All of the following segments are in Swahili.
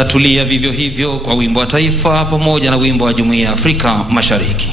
Tutatulia vivyo hivyo kwa wimbo wa taifa pamoja na wimbo wa Jumuiya ya Afrika Mashariki.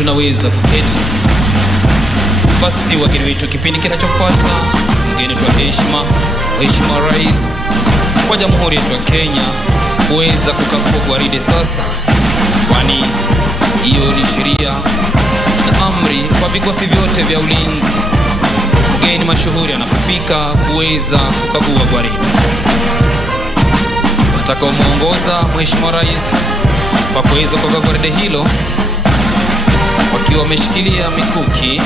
Tunaweza kuketi. Basi wageni wetu, kipindi kinachofuata mgeni tu heshima, Mheshimiwa Rais wa Jamhuri yetu ya Kenya kuweza kukagua gwaride sasa, kwani hiyo ni sheria na amri kwa vikosi vyote vya ulinzi. Mgeni mashuhuri anapofika kuweza kukagua gwaride, watakao muongoza Mheshimiwa Rais kwa kuweza kukagua gwaride hilo wakiwa wameshikilia mikuki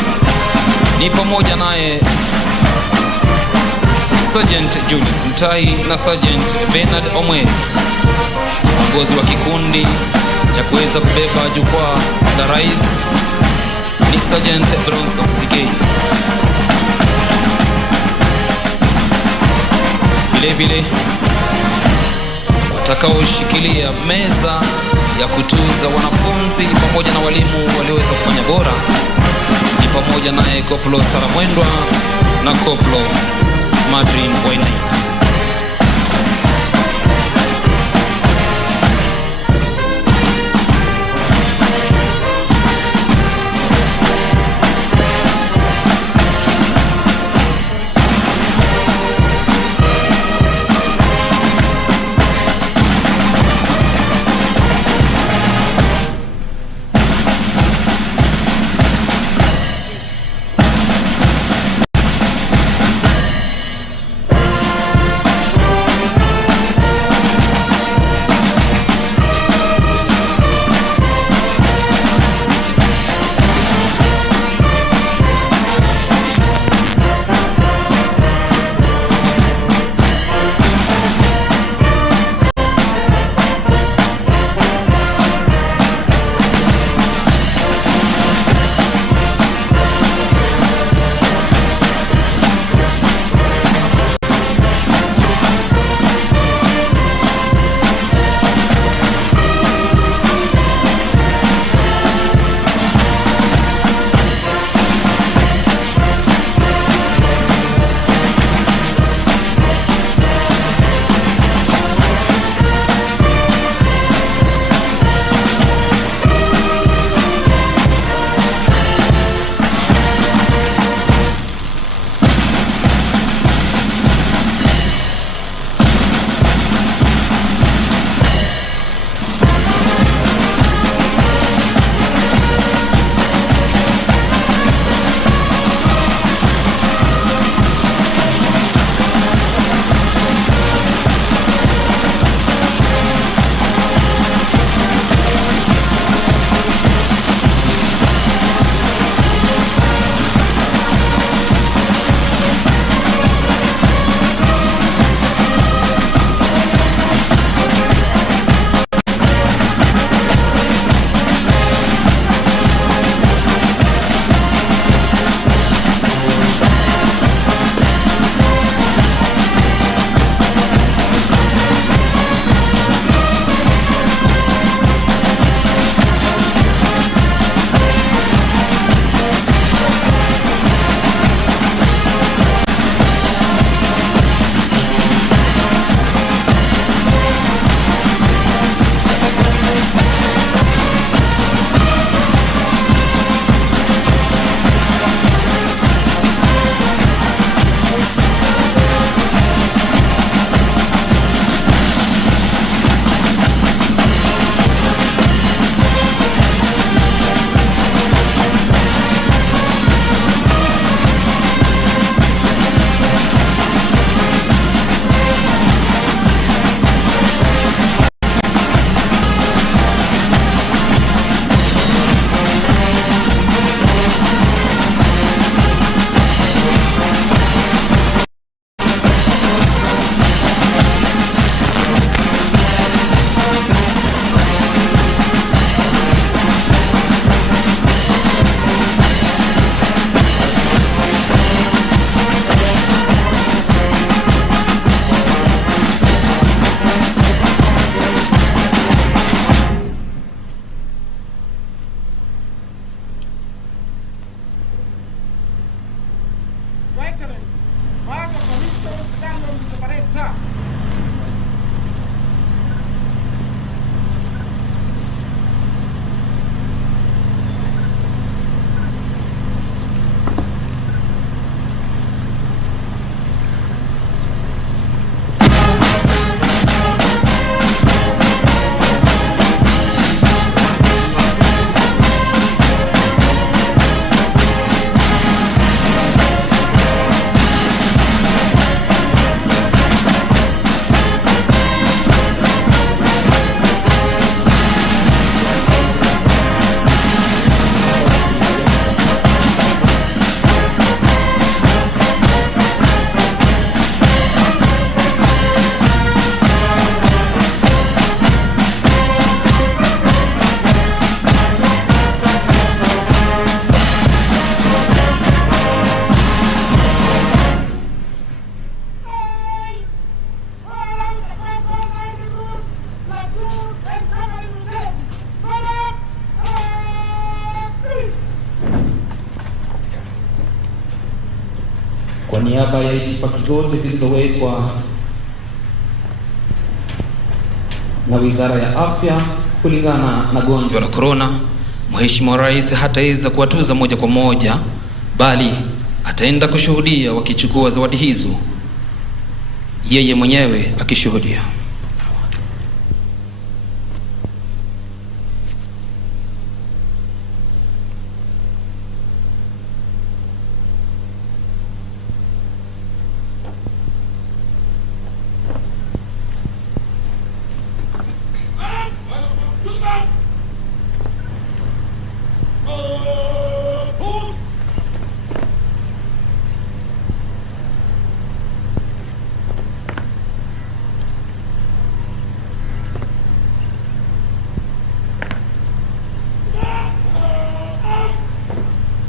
ni pamoja naye Sergeant Julius Mtai na Sergeant Bernard Omwe. Viongozi wa kikundi cha kuweza kubeba jukwaa la rais ni Sergeant Bronson Sigei. Vile vile watakaoshikilia meza ya kutuza wanafunzi pamoja na walimu walioweza kufanya bora ni pamoja naye Koplo Saramwendwa na Koplo Madrin Wainaina. Kwa niaba ya itifaki zote zilizowekwa na Wizara ya Afya kulingana na gonjwa la corona, Mheshimiwa Rais hataweza kuwatuza moja kwa moja, bali ataenda kushuhudia wakichukua zawadi hizo, yeye mwenyewe akishuhudia.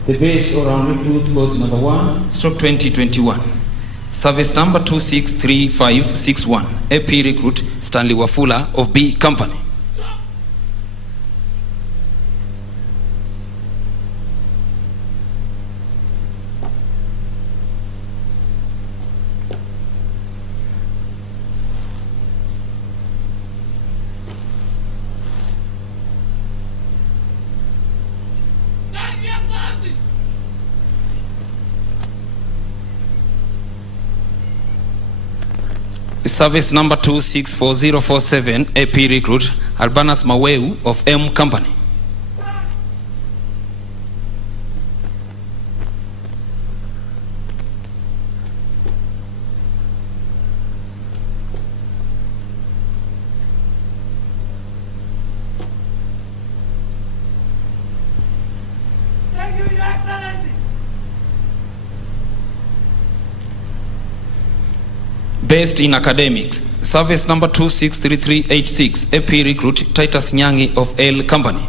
The base or round recruits course number 1, stroke 2021. Service number 263561. AP recruit Stanley Wafula of B Company. Service number 264047, AP recruit Albanas Maweu of M Company. Thank you, Your Excellency. Based in academics, service number 263386, AP recruit Titus Nyangi of L Company.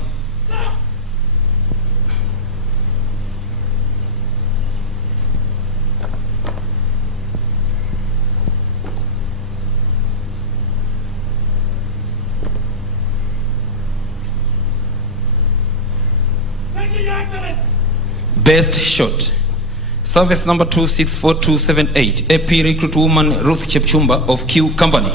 Thank you, Your Excellency. Best shot, service number 264278, AP recruit woman Ruth Chepchumba of Q Company.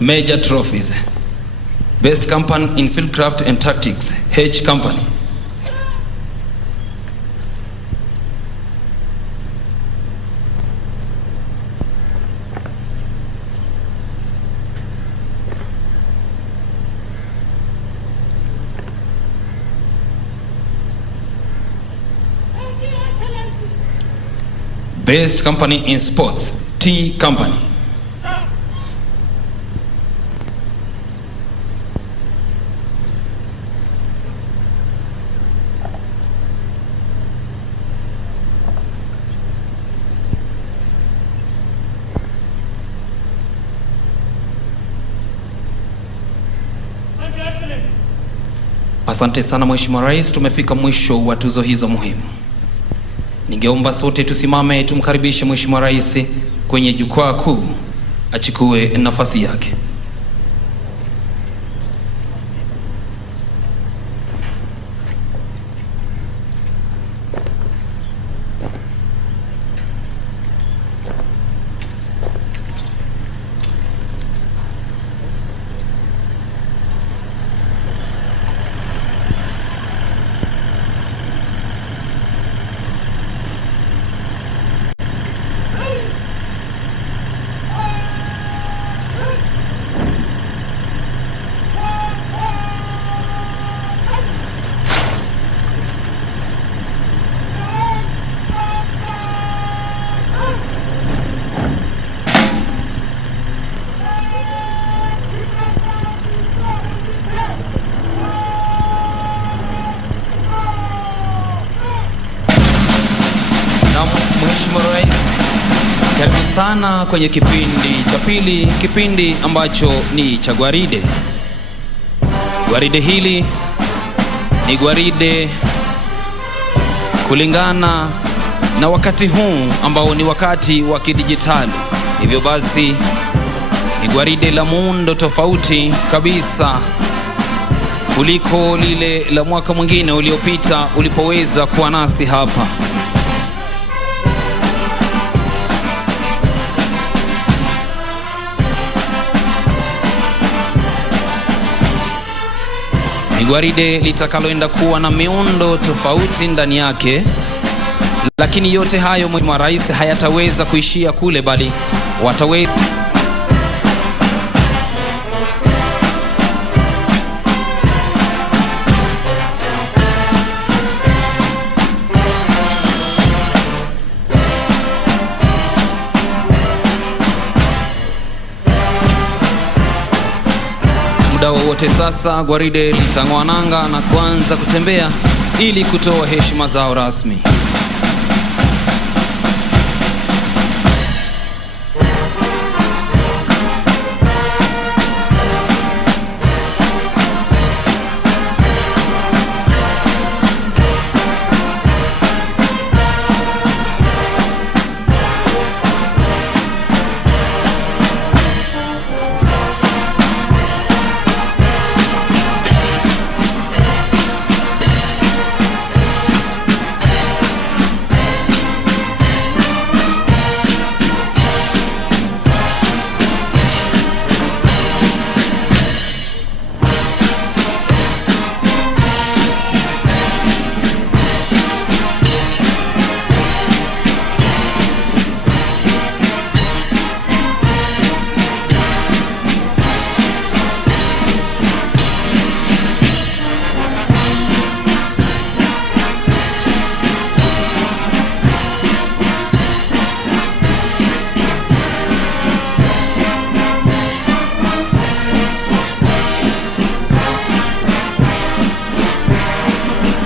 Major trophies. Best company in fieldcraft and tactics, H Company. Thank you, Your Excellency. Best company in sports, T Company. Thank you, Your Excellency. Asante sana Mheshimiwa Rais, tumefika mwisho wa tuzo hizo muhimu. Ningeomba sote tusimame tumkaribishe Mheshimiwa Rais kwenye jukwaa kuu achukue nafasi yake. sana kwenye kipindi cha pili, kipindi ambacho ni cha gwaride. Gwaride hili ni gwaride kulingana na wakati huu ambao ni wakati wa kidijitali. Hivyo basi ni gwaride la muundo tofauti kabisa kuliko lile la mwaka mwingine uliopita ulipoweza kuwa nasi hapa. Ni gwaride litakaloenda kuwa na miundo tofauti ndani yake, lakini yote hayo Mheshimiwa Rais hayataweza kuishia kule, bali wataweza muda wowote sasa gwaride litang'oa nanga na kuanza kutembea ili kutoa heshima zao rasmi.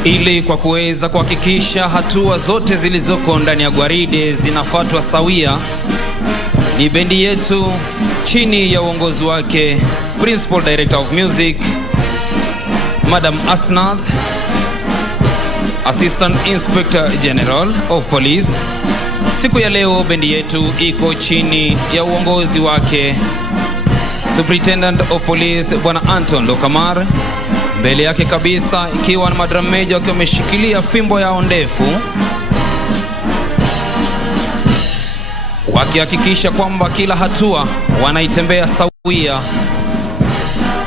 Ili kwa kuweza kuhakikisha hatua zote zilizoko ndani ya gwaride zinafuatwa sawia, ni bendi yetu chini ya uongozi wake Principal Director of Music Madam Asnath, Assistant Inspector General of Police. Siku ya leo bendi yetu iko chini ya uongozi wake Superintendent of Police Bwana Anton Lokamar. Mbele yake kabisa ikiwa na madram major wakiwa wameshikilia fimbo yao ndefu, wakihakikisha kwamba kila hatua wanaitembea sawia.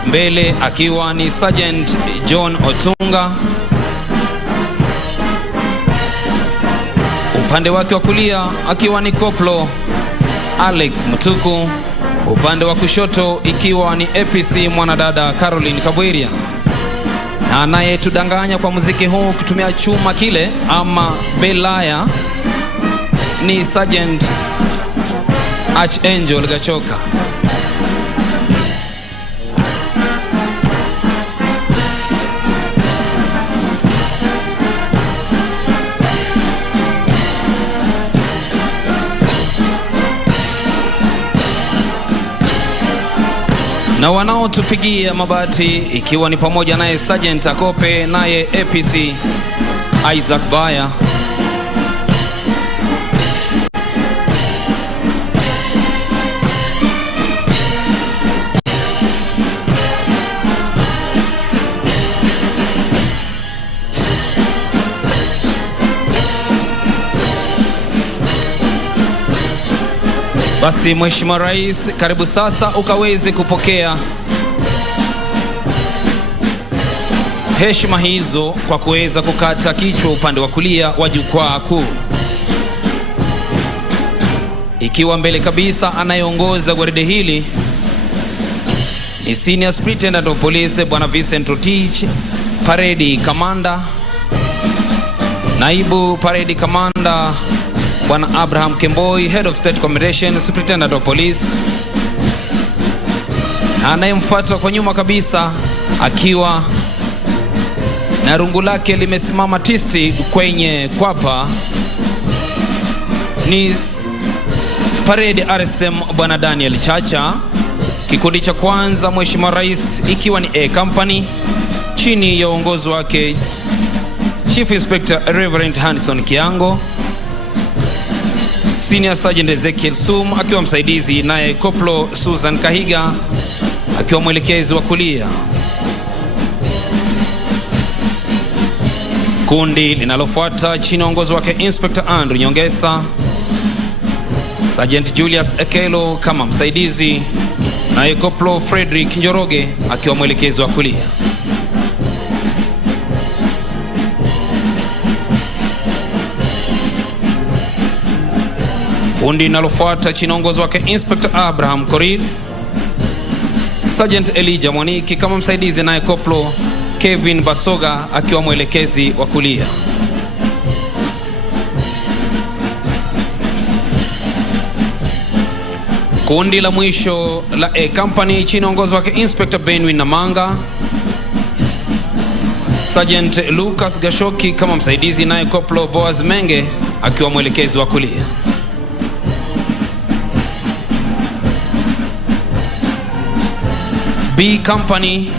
Mbele akiwa ni Sergeant John Otunga, upande wake wa kulia akiwa ni Koplo Alex Mutuku, upande wa kushoto ikiwa ni APC mwanadada Caroline Kabweria, na anayetudanganya kwa muziki huu kutumia chuma kile ama belaya ni Sergeant Archangel Gachoka. Na wanaotupigia mabati ikiwa ni pamoja naye Sergeant Akope, naye APC Isaac Baya. Basi Mheshimiwa Rais, karibu sasa ukaweze kupokea heshima hizo kwa kuweza kukata kichwa upande wa kulia wa jukwaa kuu. Ikiwa mbele kabisa anayeongoza gwaride hili ni Senior Superintendent of Police Bwana Vincent Rotich, Parade Commander, Naibu Parade Commander Bwana Abraham Kemboi, Head of State Communication, Superintendent of Police. Anayemfuata kwa nyuma kabisa akiwa na rungu lake limesimama tisti kwenye kwapa ni Parade RSM Bwana Daniel Chacha. Kikundi cha kwanza Mheshimiwa Rais ikiwa ni A Company chini ya uongozi wake Chief Inspector Reverend Hanson Kiango, Senior Sergeant Ezekiel Sum akiwa msaidizi, naye Koplo Susan Kahiga akiwa mwelekezi wa kulia. Kundi linalofuata chini ya uongozi wake Inspector Andrew Nyongesa, Sergeant Julius Ekelo kama msaidizi, naye Koplo Frederick Njoroge akiwa mwelekezi wa kulia. Kundi linalofuata chini ya uongozi wake Inspector Abraham Korir, Sergeant Elijah Mwaniki kama msaidizi, naye Koplo Kevin Basoga akiwa mwelekezi wa kulia. Kundi la mwisho la A Company chini ya uongozi wake Inspector Benwin Namanga, Sergeant Lucas Gashoki kama msaidizi, naye Koplo Boaz Menge akiwa mwelekezi wa kulia. B Company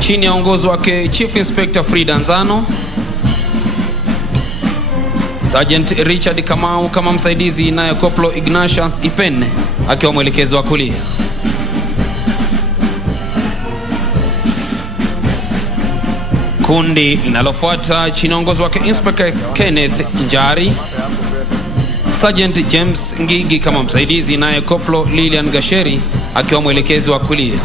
chini ya uongozi wake Chief Inspector Frida Nzano, Sergeant Richard Kamau kama msaidizi, naye Koplo Ignatius Ipenne akiwa mwelekezi wa kulia. Kundi linalofuata chini ya uongozi wake Inspector Kenneth Njari, Sergeant James Ngigi kama msaidizi, naye Koplo Lilian Gasheri akiwa mwelekezi wa kulia.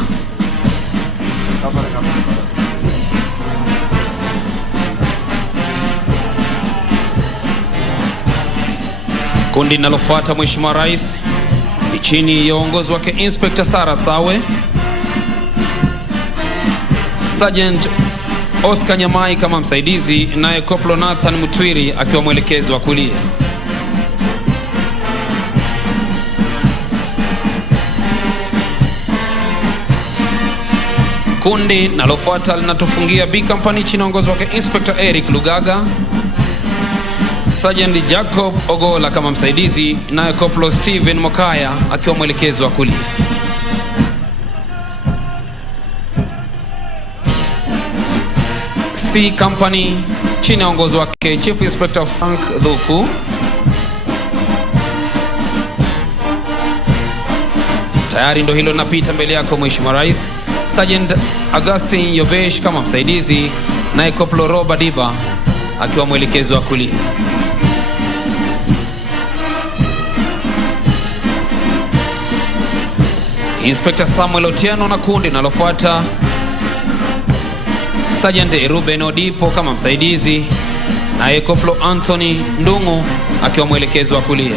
Kundi linalofuata Mheshimiwa Rais ni chini ya uongozi wake Inspector Sara Sawe, Sergeant Oscar Nyamai kama msaidizi, naye Koplo Nathan Mutwiri akiwa mwelekezi wa kulia. Kundi linalofuata linatufungia B Company chini ya uongozi wake Inspector Eric Lugaga, Sergeant Jacob Ogola kama msaidizi, naye Koplo Steven Mokaya akiwa mwelekezi wa kulia. C Company chini ya uongozi wake Chief Inspector Frank Dhuku, tayari ndo hilo linapita mbele yako Mheshimiwa Rais. Sergeant Augustine Yobesh kama msaidizi, naye Koplo Roba Diba akiwa mwelekezi wa kulia. Inspector Samuel Otieno na kundi linalofuata Sergeant Ruben Odipo kama msaidizi, naye Koplo Anthony Ndungu akiwa mwelekezi wa kulia.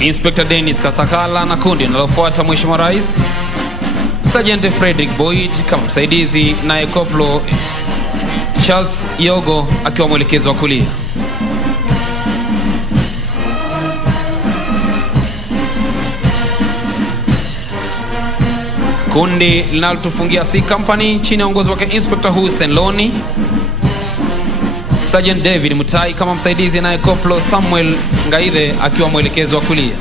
Inspector Dennis Kasakala na kundi linalofuata Mheshimiwa Rais, Sergeant Frederick Boyd kama msaidizi, naye Koplo Charles Yogo akiwa mwelekezi wa kulia. Kundi linalotufungia C Company chini ya uongozi wake Inspector Hussein Loni, Sergeant David Mutai kama msaidizi, naye Koplo Samuel Ngaithe akiwa mwelekezi wa kulia.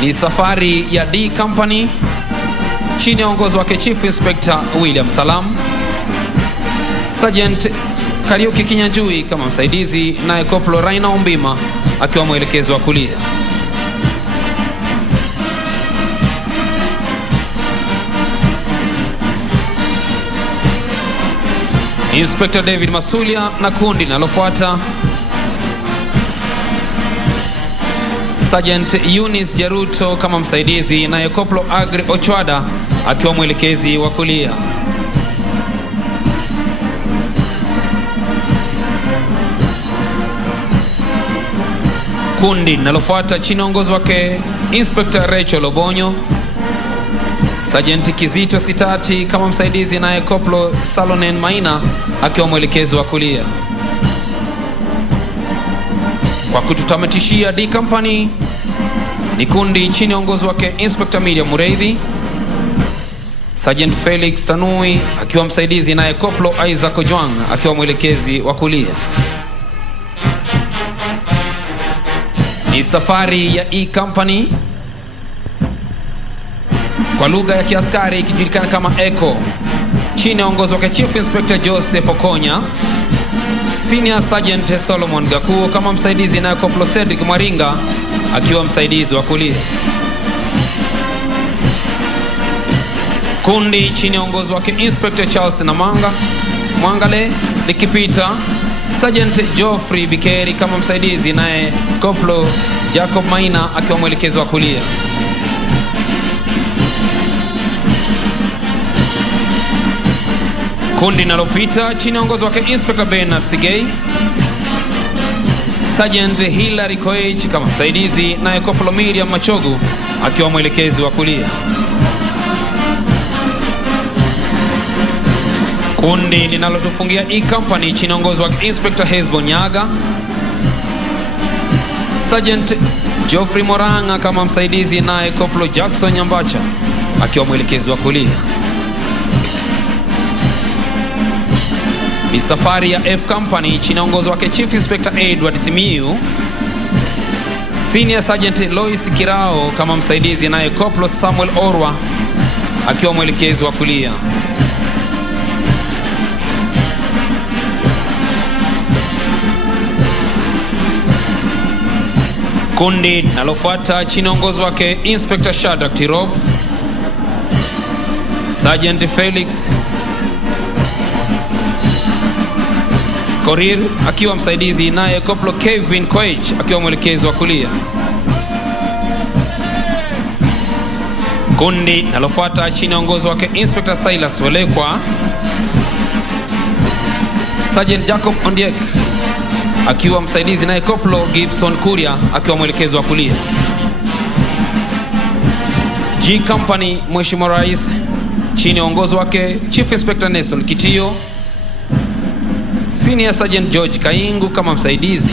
Ni safari ya D Company chini ya uongozi wake Chief Inspector William Salam, Sergeant Kariuki Kinyanjui kama msaidizi, naye Koplo Raina Umbima akiwa mwelekezi wa kulia. Inspector David Masulia na kundi linalofuata Sergeant Eunice Jaruto kama msaidizi, naye Koplo Agri Ochwada akiwa mwelekezi wa kulia. Kundi linalofuata chini ya uongozi wake Inspector Rachel Obonyo, Sergeant Kizito Sitati kama msaidizi, naye Koplo Salonen Maina akiwa mwelekezi wa kulia. Kwa kututamatishia D Company ni kundi chini ya uongozi wake Inspector Miriam Mureithi, Sergeant Felix Tanui akiwa msaidizi, naye Koplo Isaac Ojwang akiwa mwelekezi wa kulia. Ni safari ya E Company, kwa lugha ya kiaskari ikijulikana kama Echo, chini ya uongozi wake Chief Inspector Joseph Okonya, Senior Sergeant Solomon Gakuo kama msaidizi, naye Koplo Cedric Mwaringa akiwa msaidizi wa kulia. Kundi chini ya uongozi wake Inspector Charles Mwangale likipita Sergeant Geoffrey Bikeri kama msaidizi, naye Koplo Jacob Maina akiwa mwelekezi wa kulia. Kundi nalopita chini ya uongozi wake Inspector Bernard Sigei, Sergeant Hilary Koech kama msaidizi, naye Koplo Miriam Machogu akiwa mwelekezi wa kulia. Kundi linalotufungia E Company chini ya uongozi wake Inspector Hezbo Nyaga, Sergeant Geoffrey Moranga kama msaidizi, naye Koplo Jackson Nyambacha akiwa mwelekezi wa kulia. Ni safari ya F Company chini ya uongozi wake Chief Inspector Edward Simiu, Senior Sergeant Lois Kirao kama msaidizi, naye Koplo Samuel Orwa akiwa mwelekezi wa kulia. Kundi nalofuata chini ya uongozi wake Inspector Shadrack Tirop, Sergeant Felix Korir akiwa msaidizi, naye Koplo Kevin Koech akiwa mwelekezi wa kulia. Kundi nalofuata chini ya uongozi wake Inspector Silas Welekwa, Sergeant Jacob Ondiek akiwa msaidizi, naye Koplo Gibson Kuria akiwa mwelekezi wa kulia. G Company Mheshimiwa Rais chini ya uongozi wake Chief Inspector Nelson Kitio, Senior Sergeant George Kaingu kama msaidizi,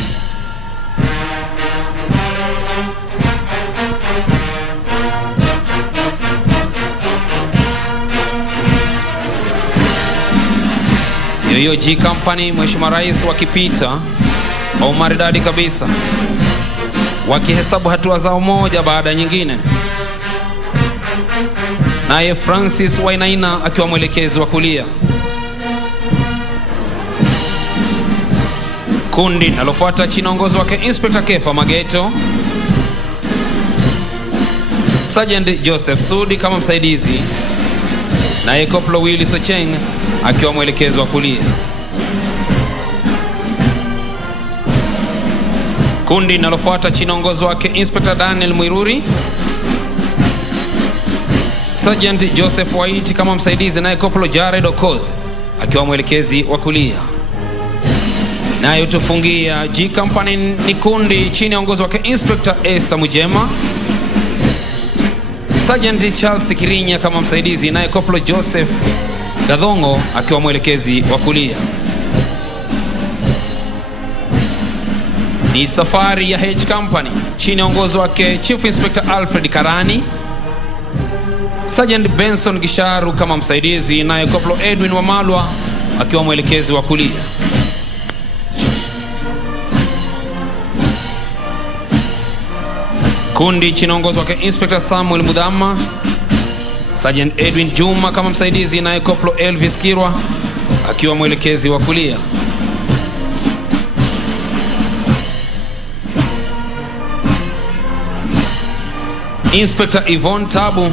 yoyo G Company Mheshimiwa Rais wakipita au maridadi kabisa, wakihesabu hatua zao moja baada nyingine, naye Francis Wainaina akiwa mwelekezi wa kulia. Kundi nalofuata chini ya uongozi wake Inspector Kefa Mageto, Sergeant Joseph Sudi kama msaidizi, naye Koplo Willy Socheng akiwa mwelekezi wa kulia. Kundi nalofuata chini ya uongozi wake Inspector Daniel Mwiruri, Sergeant Joseph White kama msaidizi, naye Koplo Jared Okoth akiwa mwelekezi wa kulia. Nayo tufungia G Company ni kundi chini ya uongozi wake Inspector Esther Mujema, Sergeant Charles Kirinya kama msaidizi, naye Koplo Joseph Gadhongo akiwa mwelekezi wa kulia. Ni safari ya H Company chini ya uongozi wake Chief Inspector Alfred Karani, Sergeant Benson Gisharu kama msaidizi, naye Koplo Edwin Wamalwa akiwa mwelekezi wa kulia. Kundi chini ya uongozi wake Inspector Samuel Mudhama, Sergeant Edwin Juma kama msaidizi, naye Koplo Elvis Kirwa akiwa mwelekezi wa kulia. Inspector Yvonne Tabu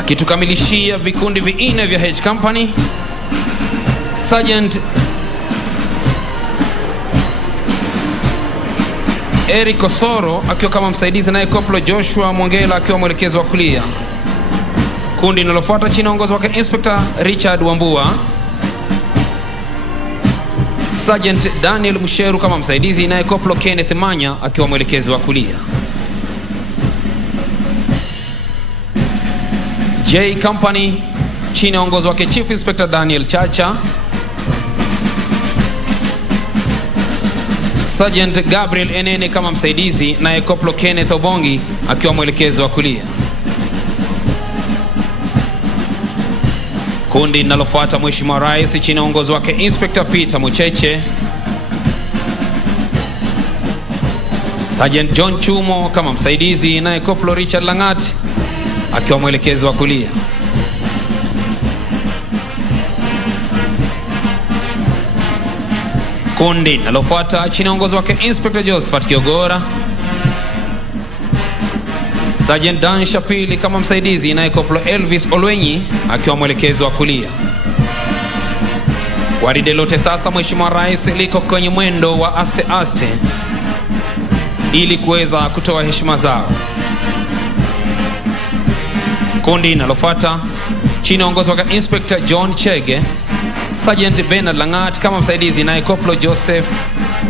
akitukamilishia vikundi vinne vya H Company, Sergeant Eric Osoro akiwa kama msaidizi, naye Koplo Joshua Mwongela akiwa mwelekezi wa kulia. Kundi linalofuata chini ya uongozi wake Inspector Richard Wambua, Sergeant Daniel Musheru kama msaidizi, naye Koplo Kenneth Manya akiwa mwelekezi wa kulia. J Company chini ya uongozi wake Chief Inspector Daniel Chacha, Sergeant Gabriel Enene kama msaidizi, naye Koplo Kenneth Obongi akiwa mwelekezi wa kulia. Kundi linalofuata Mheshimiwa Rais chini ya uongozi wake Inspector Peter Mucheche, Sergeant John Chumo kama msaidizi, naye Koplo Richard Langat akiwa mwelekezi wa kulia. Kundi linalofuata chini ya uongozi wake Inspector Josephat Kiogora, Sergeant Dan Shapili kama msaidizi, naye Koplo Elvis Olwenyi akiwa mwelekezi wa kulia. Gwaride lote sasa Mheshimiwa Rais liko kwenye mwendo wa aste aste ili kuweza kutoa heshima zao. Kundi linalofuata chini ya uongozi wake Inspector John Chege, Sergeant Bernard Langat kama msaidizi, naye Koplo Joseph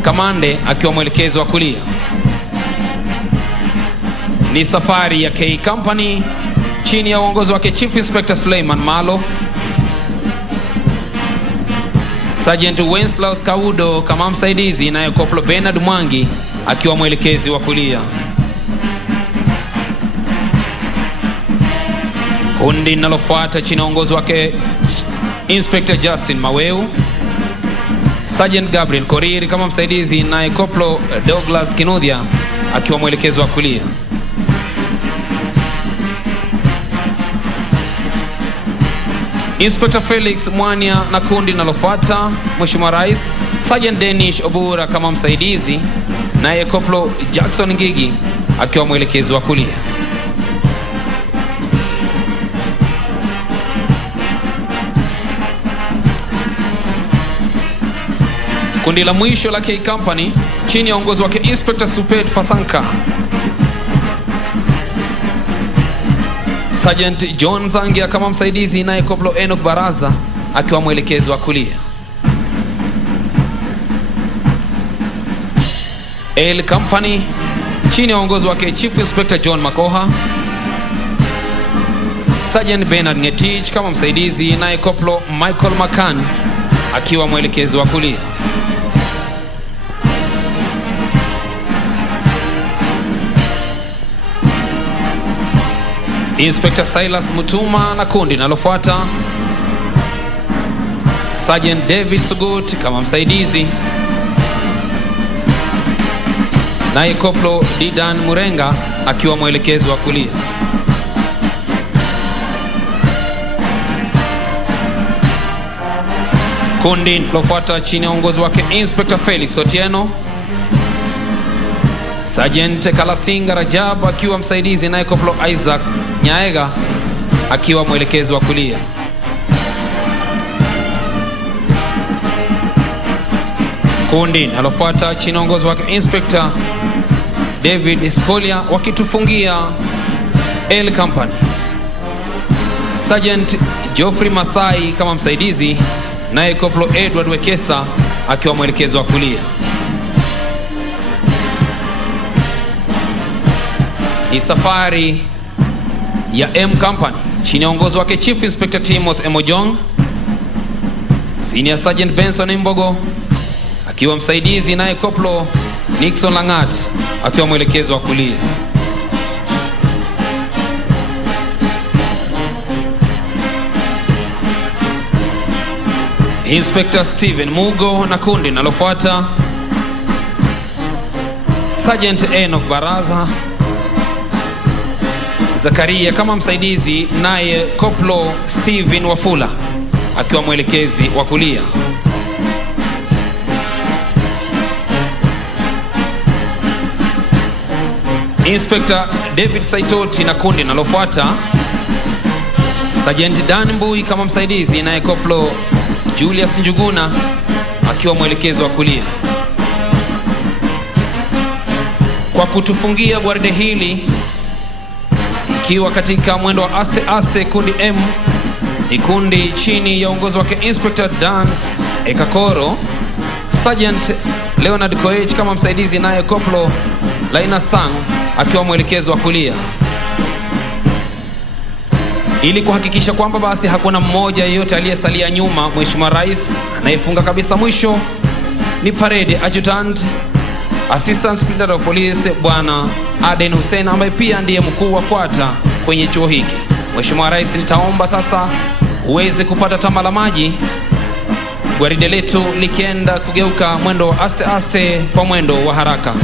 Kamande akiwa mwelekezi wa kulia. Ni safari ya K Company chini ya uongozi wake Chief Inspector Suleiman Malo, Sergeant Wenslaus Kaudo kama msaidizi, naye Koplo Bernard Mwangi akiwa mwelekezi wa kulia. Kundi linalofuata chini ya uongozi wake Inspector Justin Maweu, Sergeant Gabriel Korir kama msaidizi, naye Koplo Douglas Kinuthia akiwa mwelekezi wa kulia. Inspector Felix Mwania na kundi linalofuata Mheshimiwa Rais, Sergeant Denish Obura kama msaidizi, naye Koplo Jackson Ngigi akiwa mwelekezi wa kulia. Kundi la mwisho la K Company chini ya uongozi wake Inspector Supet Pasanka, Sergeant John Zangia kama msaidizi, naye Koplo Enoch Baraza akiwa mwelekezi wa kulia. L Company chini ya uongozi wake Chief Inspector John Makoha, Sergeant Bernard Ngetich kama msaidizi, naye Koplo Michael Makan akiwa mwelekezi wa kulia. Inspector Silas Mutuma na kundi linalofuata Sergeant David Sugut kama msaidizi, naye Koplo Didan Murenga akiwa mwelekezi wa kulia. Kundi linalofuata chini ya uongozi wake Inspector Felix Otieno, Sergeant Kalasinga Rajab akiwa msaidizi, naye Koplo Isaac Nyaega akiwa mwelekezi wa kulia. Kundi linalofuata chini ya uongozi wake Inspector David Skolia wakitufungia L Company, Sergeant Geoffrey Masai kama msaidizi, naye Koplo Edward Wekesa akiwa mwelekezi wa kulia. Ni safari ya M Company chini ya uongozi wake Chief Inspector Timothy Emojong, Senior Sergeant Benson Mbogo akiwa msaidizi, naye Koplo Nixon Langat akiwa mwelekezi wa kulia. Inspector Steven Mugo na kundi linalofuata Sergeant Enoch Baraza, Zakaria kama msaidizi, naye Koplo Steven Wafula akiwa mwelekezi wa kulia. Inspector David Saitoti na kundi linalofuata Sergeant Dan Mbui kama msaidizi, naye Koplo Julius Njuguna akiwa mwelekezi wa kulia. Kwa kutufungia gwaride hili ikiwa katika mwendo wa aste aste, kundi M ni kundi chini ya uongozi wake Inspector Dan Ekakoro, Sergeant Leonard Koech kama msaidizi, naye Koplo Laina Sang akiwa mwelekezi wa kulia. Ili kuhakikisha kwamba basi hakuna mmoja yeyote aliyesalia nyuma, Mheshimiwa Rais anayefunga kabisa mwisho ni Parade Adjutant Assistant Superintendent of Police Bwana Aden Hussein, ambaye pia ndiye mkuu wa kwata kwenye chuo hiki. Mheshimiwa Rais, nitaomba sasa uweze kupata tama la maji, gwaride letu likienda kugeuka mwendo wa aste aste kwa mwendo wa haraka.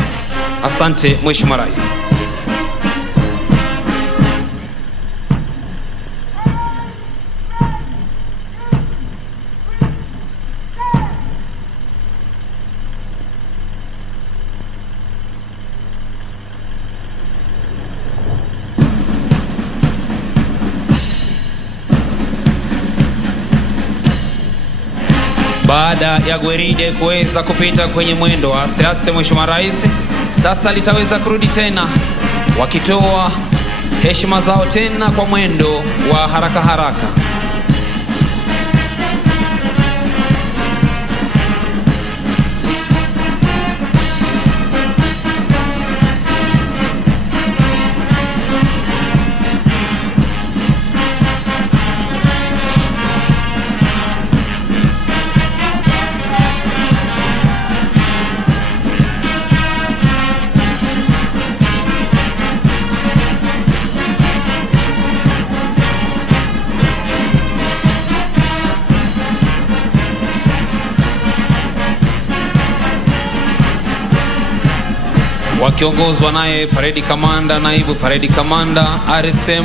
Asante Mheshimiwa Rais. Baada ya gwaride kuweza kupita kwenye mwendo wa aste aste, Mheshimiwa Rais, sasa litaweza kurudi tena wakitoa heshima zao tena kwa mwendo wa haraka haraka. Wakiongozwa naye parade kamanda, naibu parade kamanda, RSM,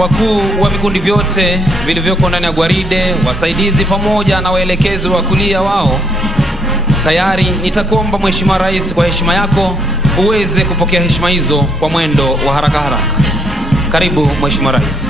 wakuu wa vikundi vyote vilivyoko ndani ya gwaride, wasaidizi pamoja na waelekezi wa kulia wao. Tayari nitakuomba Mheshimiwa Rais, kwa heshima yako uweze kupokea heshima hizo kwa mwendo wa haraka haraka. Karibu Mheshimiwa Rais.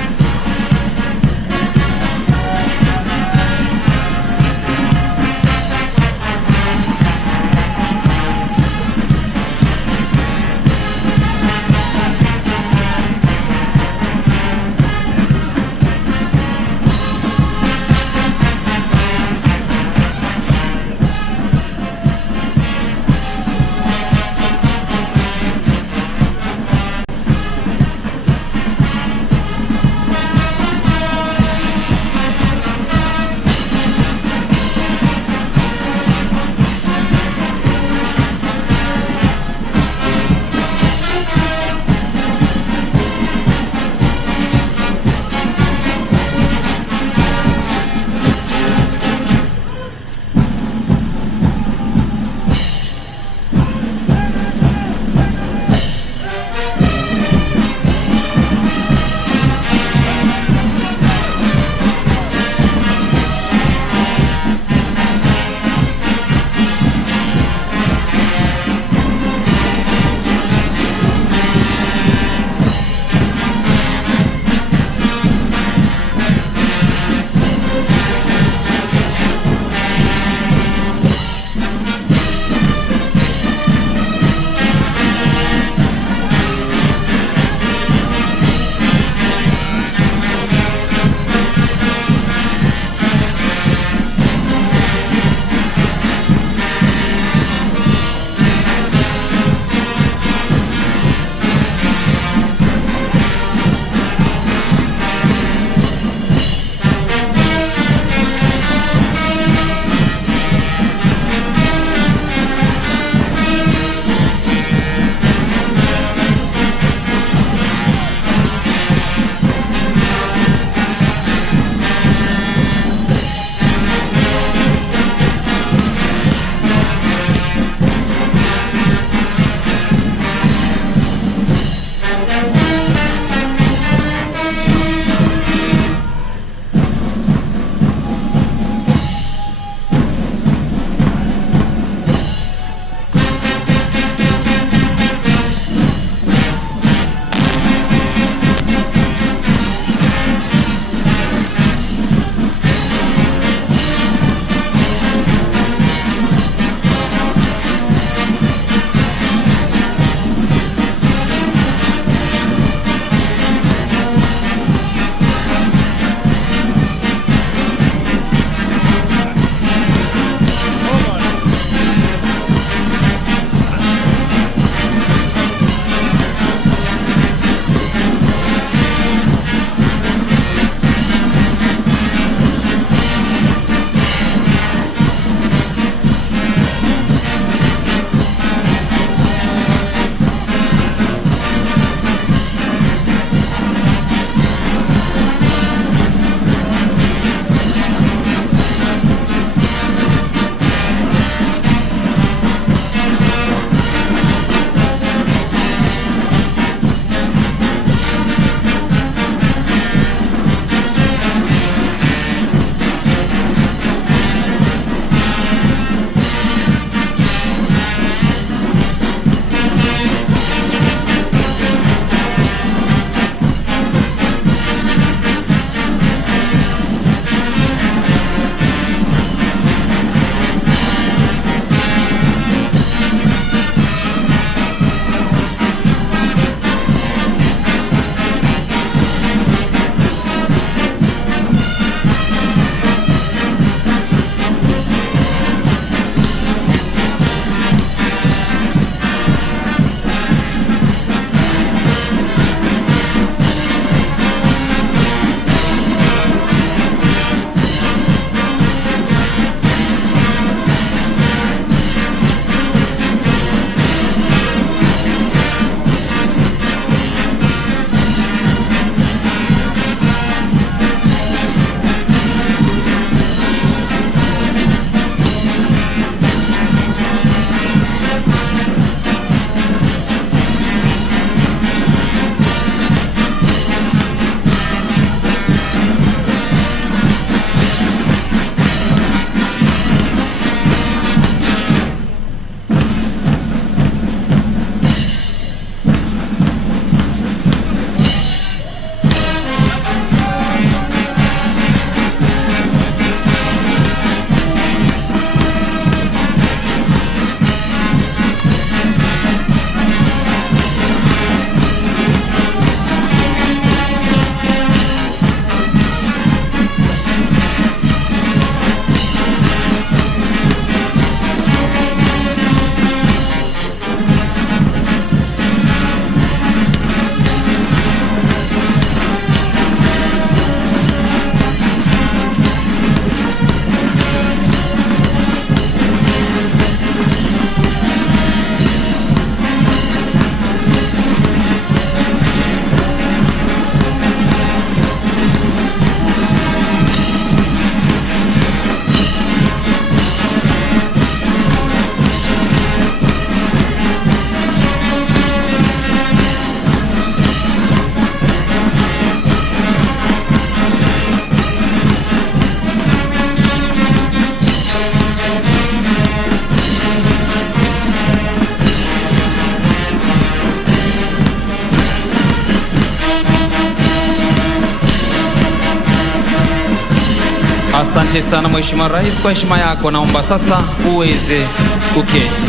Asante sana Mheshimiwa Rais kwa heshima yako, naomba sasa uweze kuketi.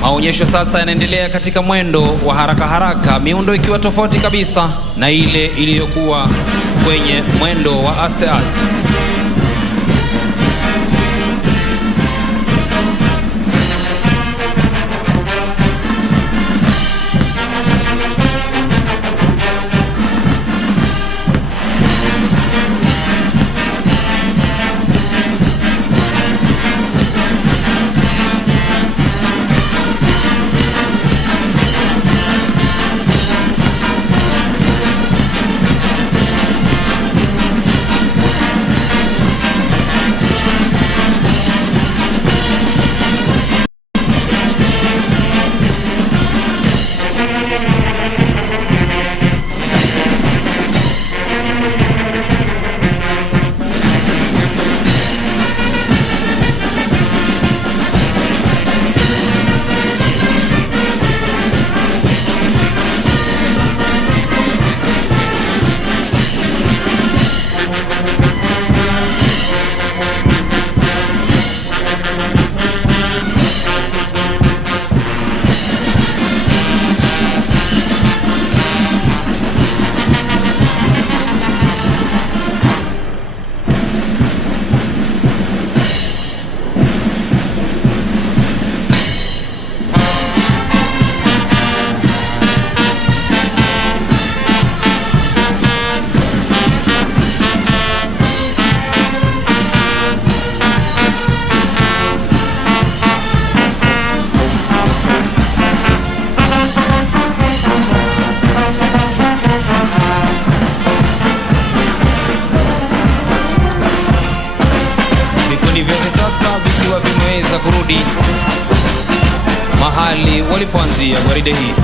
Maonyesho sasa yanaendelea katika mwendo wa haraka haraka, miundo ikiwa tofauti kabisa na ile iliyokuwa kwenye mwendo wa aste aste. Kurudi mahali walipoanzia gwaride hii.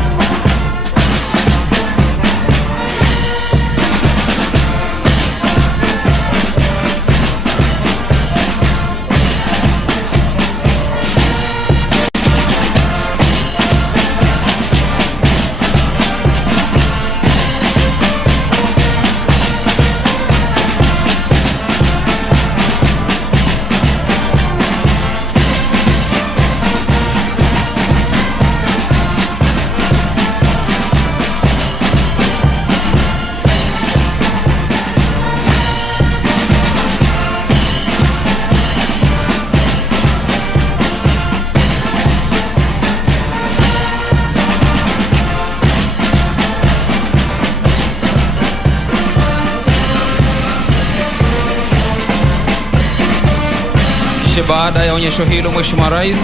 Baada ya onyesho hilo, Mheshimiwa Rais,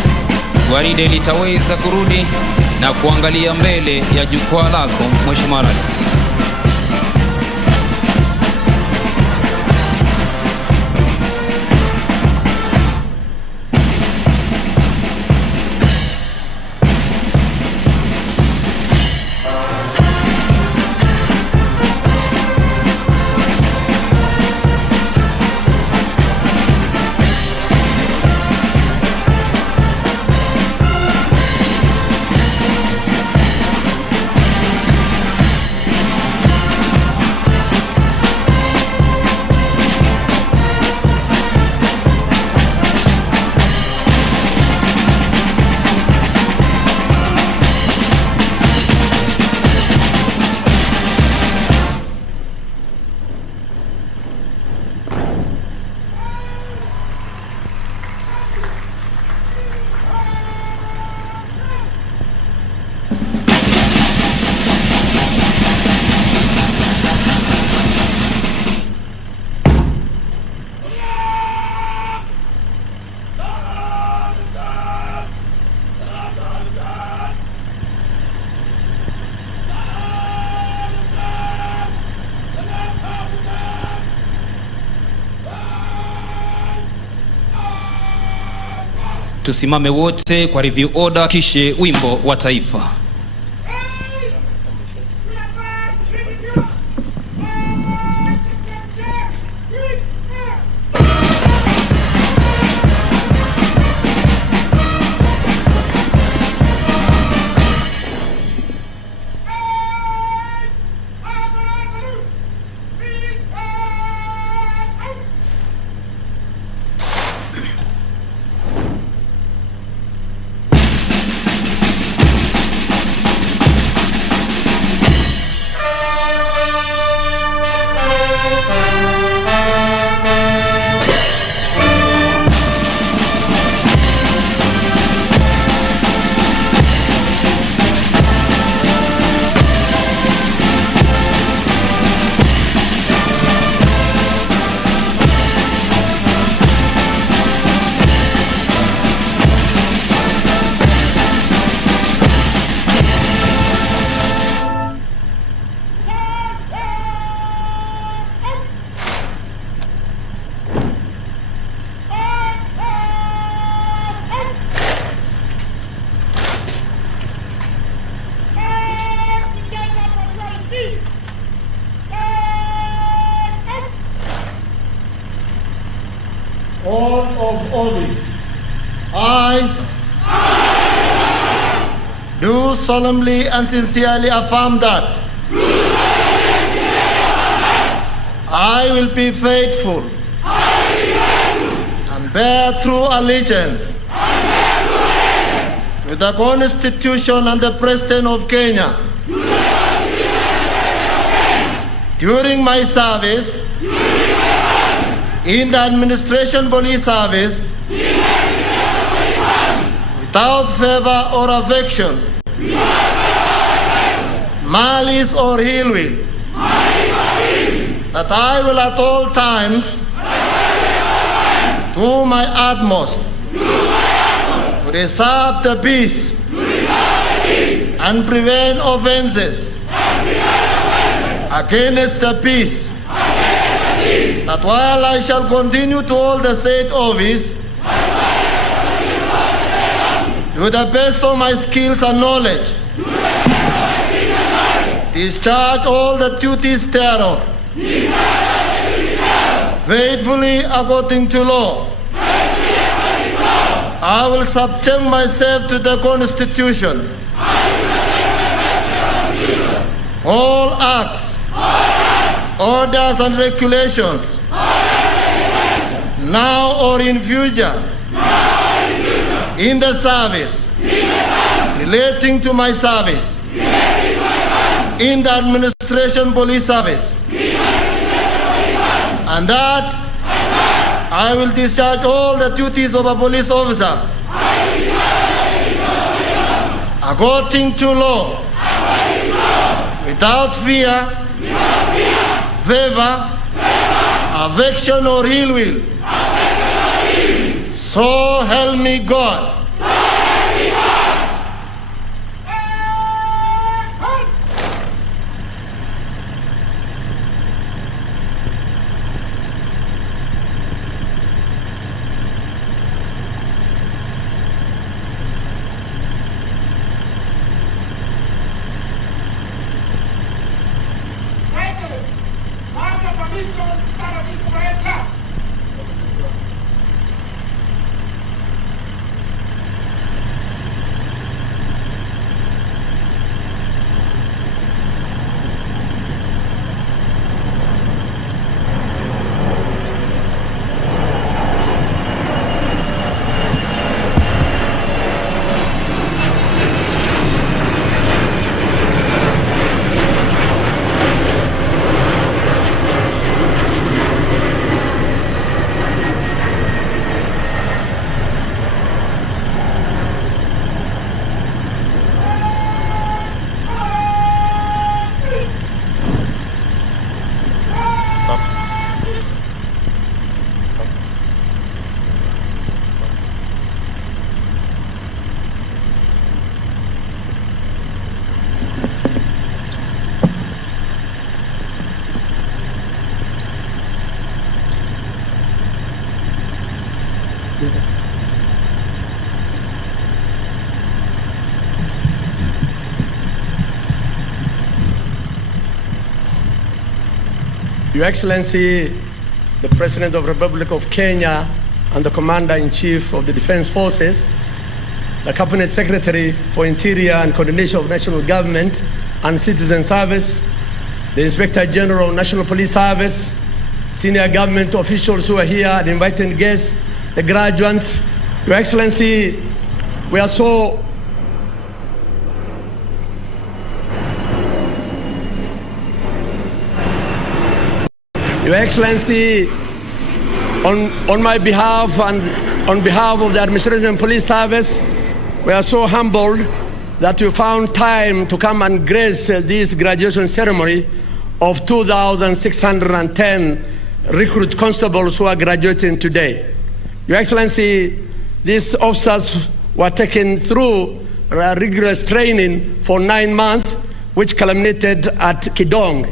gwaride litaweza kurudi na kuangalia mbele ya jukwaa lako, Mheshimiwa Rais. Tusimame wote kwa review order, kisha wimbo wa taifa. I do solemnly and sincerely affirm that I will be faithful and bear true allegiance to the Constitution and the President of Kenya during my service in the Administration Police Service without favor or affection, malice or ill will, that I will at all times do my utmost to preserve the peace and prevent offenses against the peace, that while I shall continue to hold the said office to the best of my skills and knowledge, discharge all the duties thereof, faithfully according to law. I will subject myself to the Constitution, all acts, orders and regulations, now or in future, in the service, relating to my service, in the Administration Police Service, and that I will discharge all the duties of a police officer according to law, without fear, favor, affection or ill will. So help me God. Your Excellency, the President of the Republic of Kenya and the Commander-in-Chief of the Defense Forces, the Cabinet Secretary for Interior and Coordination of National Government and Citizen Service, the Inspector General, National Police Service, senior government officials who are here, and invited guests, the graduates. Your Excellency, we are so Your Excellency, on my behalf and on behalf of the Administration Police Service, we are so humbled that you found time to come and grace this graduation ceremony of 2,610 recruit constables who are graduating today. Your Excellency, these officers were taken through rigorous training for 9 months, which culminated at Kidong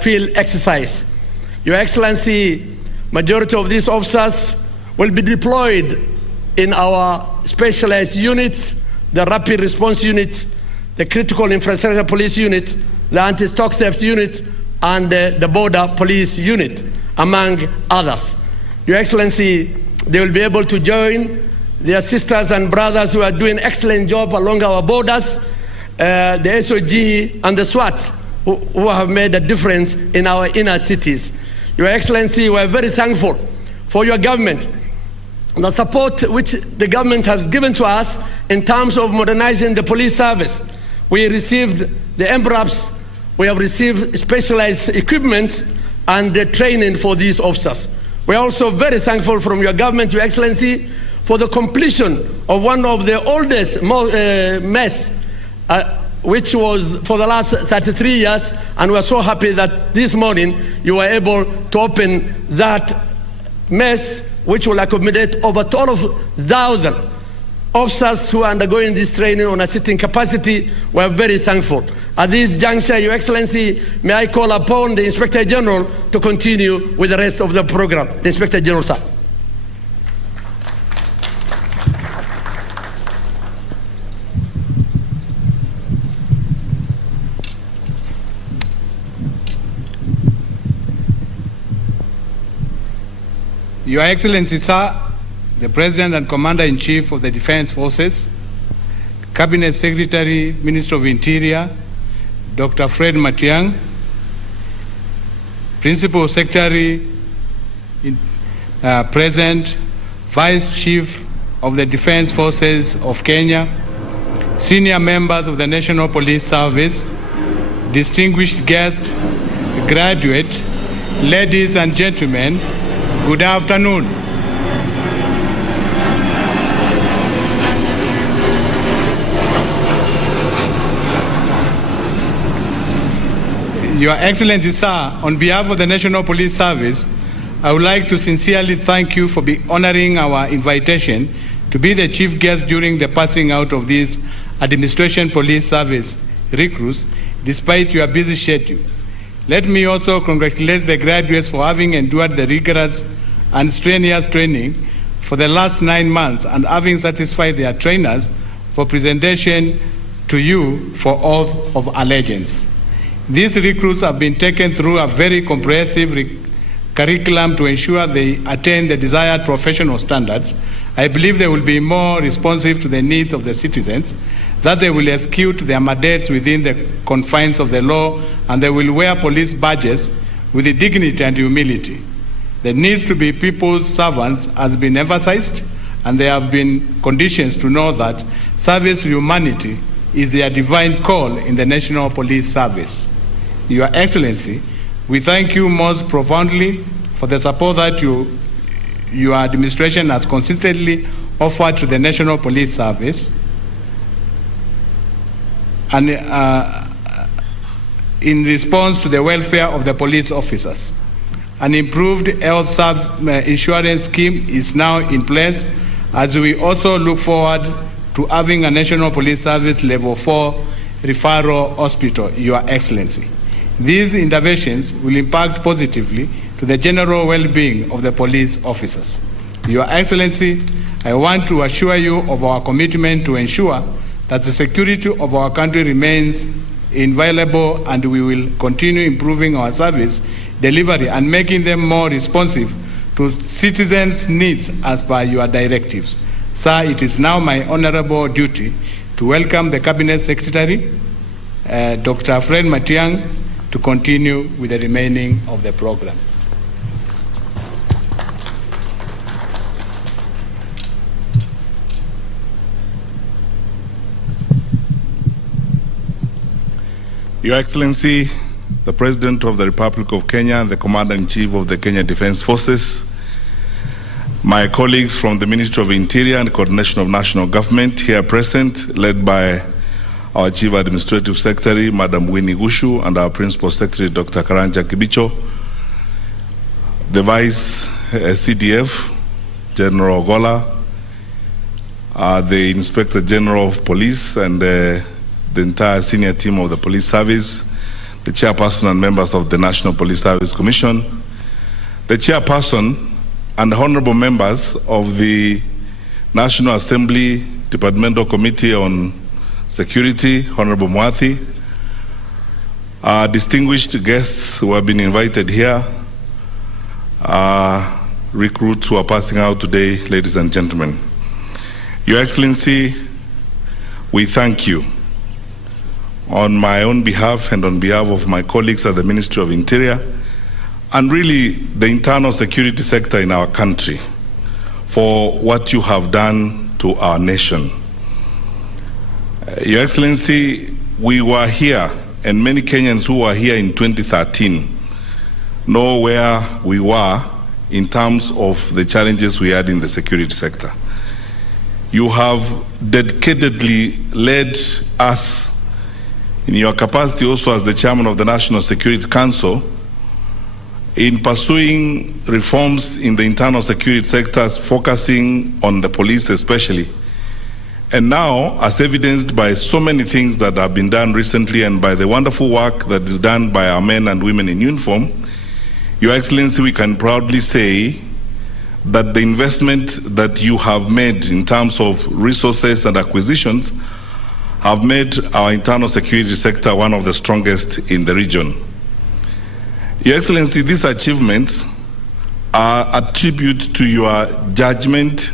field exercise. Your Excellency, majority of these officers will be deployed in our specialized units, the Rapid Response Unit, the Critical Infrastructure Police Unit, the Anti-Stock Theft Unit, and the Border Police Unit, among others. Your Excellency, they will be able to join their sisters and brothers who are doing excellent job along our borders, the SOG and the SWAT who have made a difference in our inner cities. Your Excellency, we are very thankful for your government, the support which the government has given to us in terms of modernizing the police service. We received the MRAPs, we have received specialized equipment and the training for these officers. We are also very thankful from your government, Your Excellency, for the completion of one of the oldest mess, which was for the last 33 years, and we are so happy that this morning you were able to open that mess, which will accommodate over 12,000 officers who are undergoing this training on a sitting capacity. We are very thankful. At this juncture, Your Excellency, may I call upon the Inspector General to continue with the rest of the program. The Inspector General, sir. Your Excellency, sir, the President and Commander-in-Chief of the Defense Forces, Cabinet Secretary, Minister of Interior, Dr. Fred Matiang'i, Principal Secretary, President, Vice Chief of the Defense Forces of Kenya, senior members of the National Police Service, distinguished guests, graduates, ladies and gentlemen, good afternoon. Your Excellency, sir, on behalf of the National Police Service, I would like to sincerely thank you for honoring our invitation to be the chief guest during the passing out of these Administration Police Service recruits, despite your busy schedule. Let me also congratulate the graduates for having endured the rigorous and strenuous training for the last 9 months and having satisfied their trainers for presentation to you for oath of allegiance. These recruits have been taken through a very comprehensive curriculum to ensure they attain the desired professional standards. I believe they will be more responsive to the needs of the citizens, that they will execute their mandates within the confines of the law, and they will wear police badges with dignity and humility. The needs to be people's servants has been emphasized, and there have been conditions to know that service to humanity is their divine call in the National Police Service. Your Excellency, we thank you most profoundly for the support that your administration has consistently offered to the National Police Service, and in response to the welfare of the police officers. An improved health insurance scheme is now in place, as we also look forward to having a National Police Service Level 4 referral hospital, Your Excellency. These interventions will impact positively to the general well-being of the police officers. Your Excellency, I want to assure you of our commitment to ensure that the security of our country remains inviolable, and we will continue improving our service delivery and making them more responsive to citizens' needs as per your directives. Sir, it is now my honorable duty to welcome the Cabinet Secretary, Dr. Fred Matiang'i, to continue with the remaining of the program. Your Excellency, the President of the Republic of Kenya and the Commander-in-Chief of the Kenya Defense Forces, my colleagues from the Ministry of Interior and Coordination of National Government here present, led by our Chief Administrative Secretary, Madam Winnie Gushu, and our Principal Secretary, Dr. Karanja Kibicho, the Vice CDF, General Ogola, the Inspector General of Police, and the entire senior team of the police service, the chairperson and members of the National Police Service Commission, the chairperson and honorable members of the National Assembly Departmental Committee on Security, Honorable Mwathi, distinguished guests who have been invited here, recruits who are passing out today, ladies and gentlemen. Your Excellency, we thank you on my own behalf and on behalf of my colleagues at the Ministry of Interior and really the internal security sector in our country for what you have done to our nation. Your Excellency, we were here, and many Kenyans who were here in 2013 know where we were in terms of the challenges we had in the security sector. You have dedicatedly led us in your capacity also as the chairman of the National Security Council in pursuing reforms in the internal security sectors, focusing on the police especially. And now, as evidenced by so many things that have been done recently and by the wonderful work that is done by our men and women in uniform, Your Excellency, we can proudly say that the investment that you have made in terms of resources and acquisitions have made our internal security sector one of the strongest in the region. Your Excellency, these achievements are a tribute to your judgment,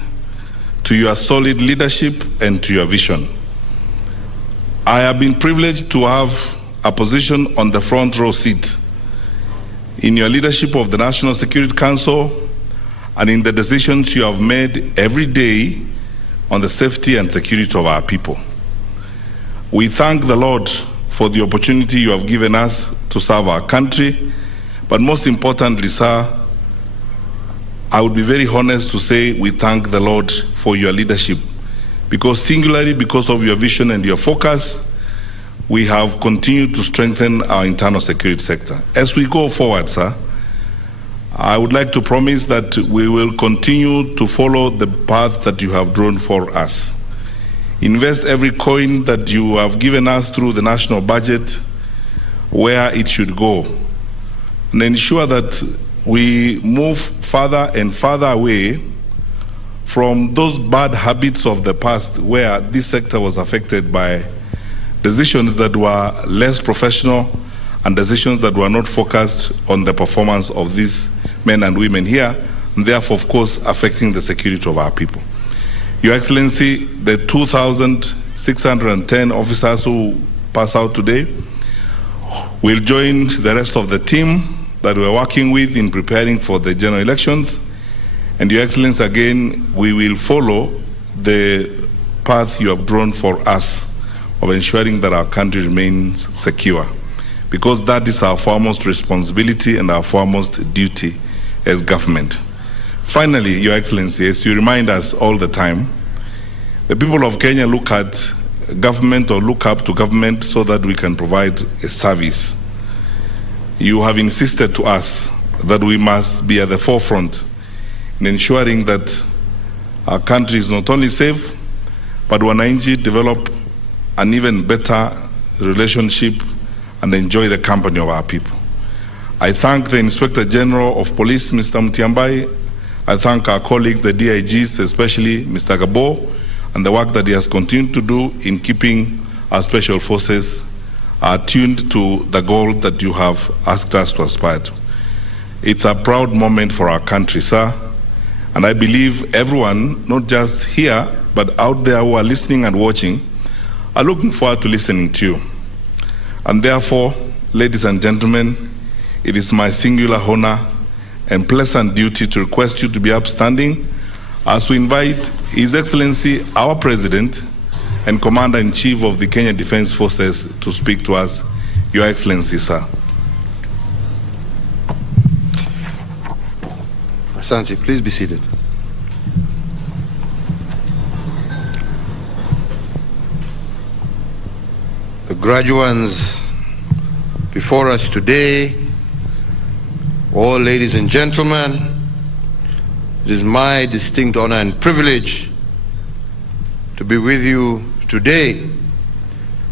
to your solid leadership, and to your vision. I have been privileged to have a position on the front row seat in your leadership of the National Security Council and in the decisions you have made every day on the safety and security of our people. We thank the Lord for the opportunity you have given us to serve our country, but most importantly, sir, I would be very honest to say we thank the Lord for your leadership, because singularly because of your vision and your focus, we have continued to strengthen our internal security sector. As we go forward, sir, I would like to promise that we will continue to follow the path that you have drawn for us. Invest every coin that you have given us through the national budget where it should go, and ensure that we move further and further away from those bad habits of the past where this sector was affected by decisions that were less professional and decisions that were not focused on the performance of these men and women here, and therefore, of course, affecting the security of our people. Your Excellency, the 2,610 officers who pass out today will join the rest of the team that we're working with in preparing for the general elections. And Your Excellency, again, we will follow the path you have drawn for us of ensuring that our country remains secure, because that is our foremost responsibility and our foremost duty as government. Finally, Your Excellency, as you remind us all the time, the people of Kenya look at government or look up to government so that we can provide a service. You have insisted to us that we must be at the forefront in ensuring that our country is not only safe, but wananchi develop an even better relationship and enjoy the company of our people. I thank the Inspector General of Police, Mr. Mutiambai. I thank our colleagues, the DIGs, especially Mr. Gabo, and the work that he has continued to do in keeping our special forces tuned to the goal that you have asked us to aspire to. It's a proud moment for our country, sir, and I believe everyone, not just here, but out there who are listening and watching, are looking forward to listening to you. And therefore, ladies and gentlemen, it is my singular honor and pleasant duty to request you to be upstanding as we invite His Excellency, our President and Commander-in-Chief of the Kenya Defense Forces to speak to us. Your Excellency, sir. Asante, please be seated. The graduates before us today, all ladies and gentlemen, it is my distinct honor and privilege to be with you today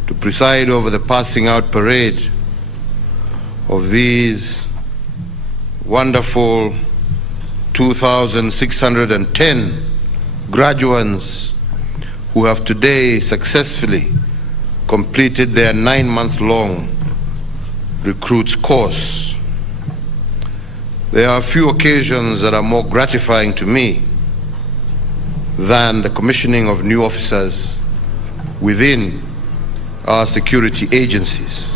to preside over the passing out parade of these wonderful 2,610 graduates who have today successfully completed their 9-month-long recruits course. There are a few occasions that are more gratifying to me than the commissioning of new officers within our security agencies.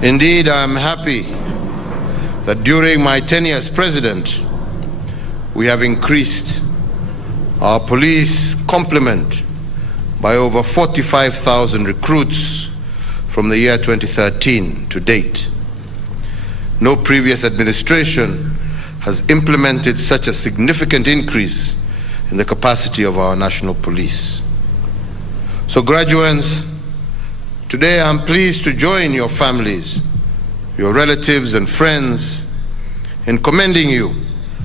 Indeed, I am happy that during my tenure as president, we have increased our police complement by over 45,000 recruits from the year 2013 to date. No previous administration has implemented such a significant increase in the capacity of our national police. So, graduates, today I'm pleased to join your families, your relatives and friends in commending you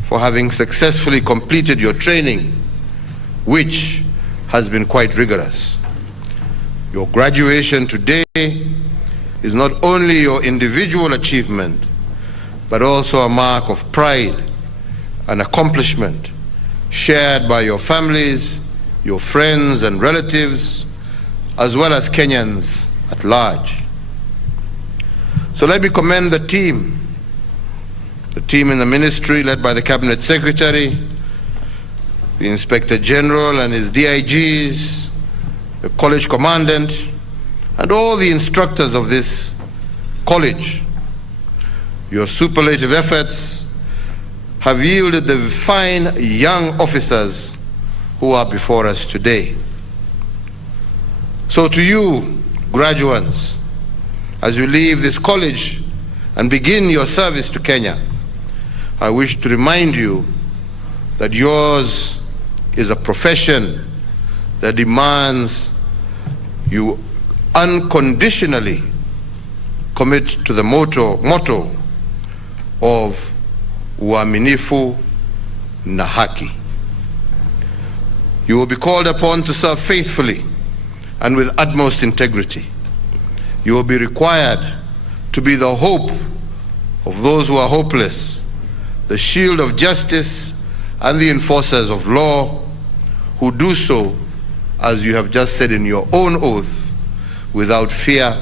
for having successfully completed your training, which has been quite rigorous. Your graduation today is not only your individual achievement, but also a mark of pride and accomplishment shared by your families, your friends and relatives, as well as Kenyans at large. So let me commend the team in the ministry led by the Cabinet Secretary, the Inspector General and his DIGs, the college commandant, and all the instructors of this college. Your superlative efforts have yielded the fine young officers who are before us today. So to you, graduates, as you leave this college and begin your service to Kenya, I wish to remind you that yours is a profession that demands you unconditionally commit to the motto of uaminifu na haki. You will be called upon to serve faithfully and with utmost integrity. You will be required to be the hope of those who are hopeless, the shield of justice and the enforcers of law, who do so, as you have just said in your own oath, without fear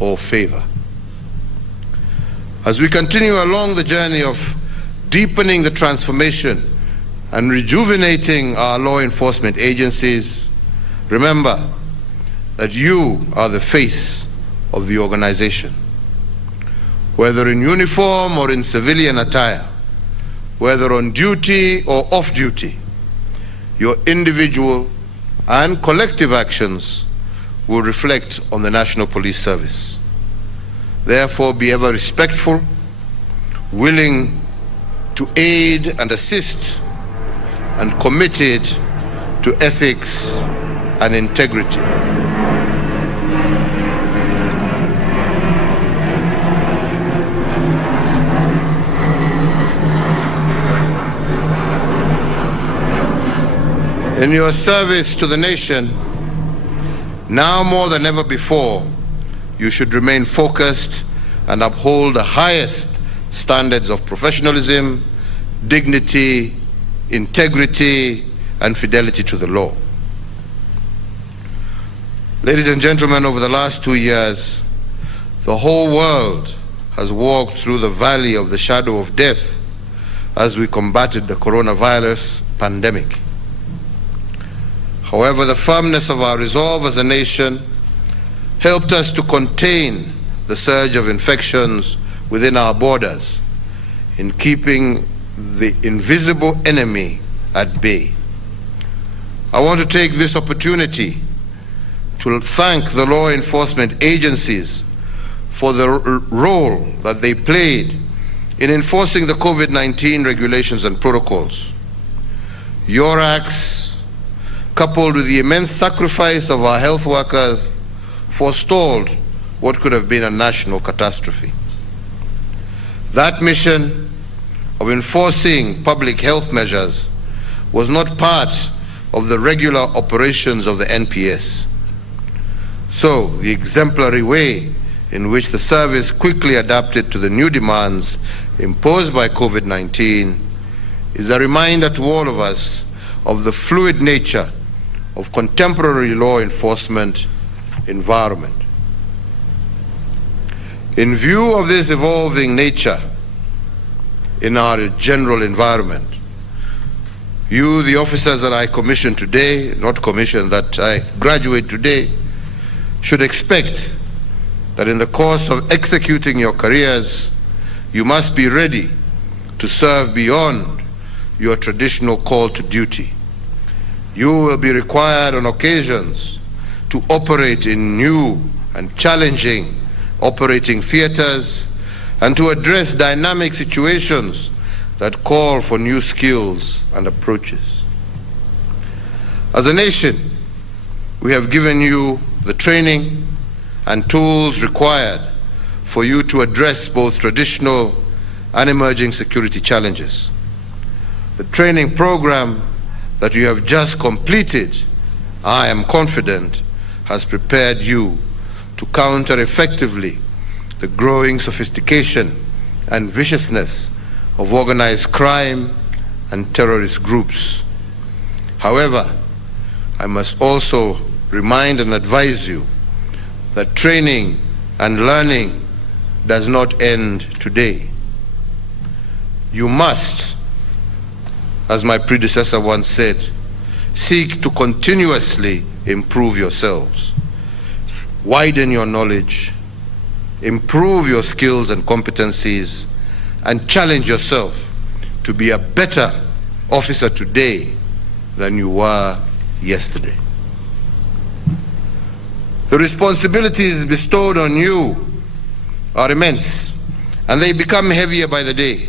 or favor. As we continue along the journey of deepening the transformation and rejuvenating our law enforcement agencies, remember that you are the face of the organization. Whether in uniform or in civilian attire, whether on duty or off duty, your individual and collective actions will reflect on the National Police Service. Therefore, be ever respectful, willing to aid and assist, and committed to ethics and integrity. In your service to the nation, now more than ever before, you should remain focused and uphold the highest standards of professionalism, dignity, integrity, and fidelity to the law. Ladies and gentlemen, over the last 2 years, the whole world has walked through the valley of the shadow of death as we combated the coronavirus pandemic. However, the firmness of our resolve as a nation helped us to contain the surge of infections within our borders in keeping the invisible enemy at bay. I want to take this opportunity to thank the law enforcement agencies for the role that they played in enforcing the COVID-19 regulations and protocols. Your acts, coupled with the immense sacrifice of our health workers, forestalled what could have been a national catastrophe. That mission of enforcing public health measures was not part of the regular operations of the NPS. So, the exemplary way in which the service quickly adapted to the new demands imposed by COVID-19 is a reminder to all of us of the fluid nature of contemporary law enforcement environment. In view of this evolving nature in our general environment, you, the officers that I commission today, not commission, that I graduate today, should expect that in the course of executing your careers, you must be ready to serve beyond your traditional call to duty. You will be required on occasions to operate in new and challenging operating theaters and to address dynamic situations that call for new skills and approaches. As a nation, we have given you the training and tools required for you to address both traditional and emerging security challenges. The training program that you have just completed, I am confident, has prepared you to counter effectively the growing sophistication and viciousness of organized crime and terrorist groups. However, I must also remind and advise you that training and learning does not end today. You must, as my predecessor once said, seek to continuously improve yourselves, widen your knowledge, improve your skills and competencies, and challenge yourself to be a better officer today than you were yesterday. The responsibilities bestowed on you are immense, and they become heavier by the day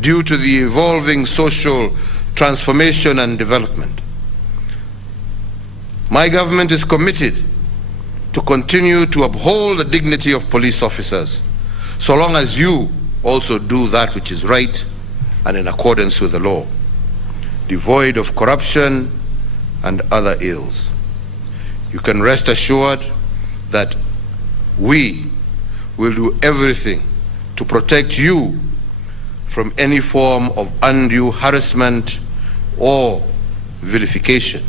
due to the evolving social transformation and development. My government is committed to continue to uphold the dignity of police officers, so long as you also do that which is right and in accordance with the law, devoid of corruption and other ills. You can rest assured that we will do everything to protect you from any form of undue harassment or vilification.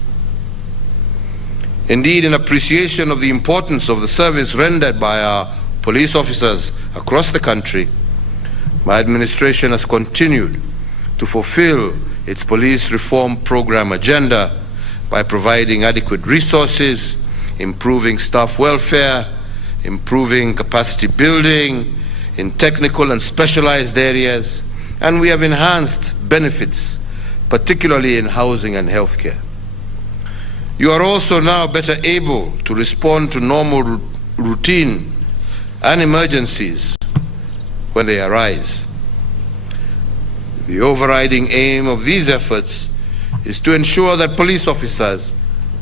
Indeed, in appreciation of the importance of the service rendered by our police officers across the country, my administration has continued to fulfill its police reform program agenda by providing adequate resources, improving staff welfare, improving capacity building in technical and specialized areas, and we have enhanced benefits, particularly in housing and healthcare. You are also now better able to respond to normal routine and emergencies when they arise. The overriding aim of these efforts is to ensure that police officers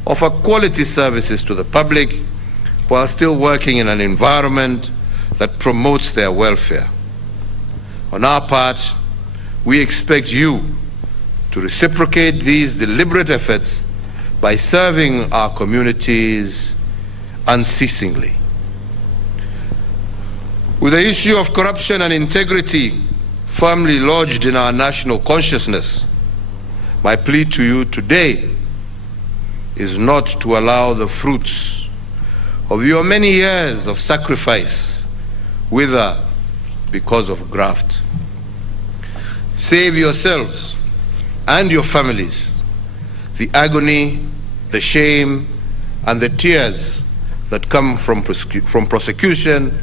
offer quality services to the public while still working in an environment that promotes their welfare. On our part, we expect you to reciprocate these deliberate efforts by serving our communities unceasingly. With the issue of corruption and integrity firmly lodged in our national consciousness, my plea to you today is not to allow the fruits of your many years of sacrifice wither because of graft. Save yourselves and your families the agony, the shame, and the tears that come from prosecution,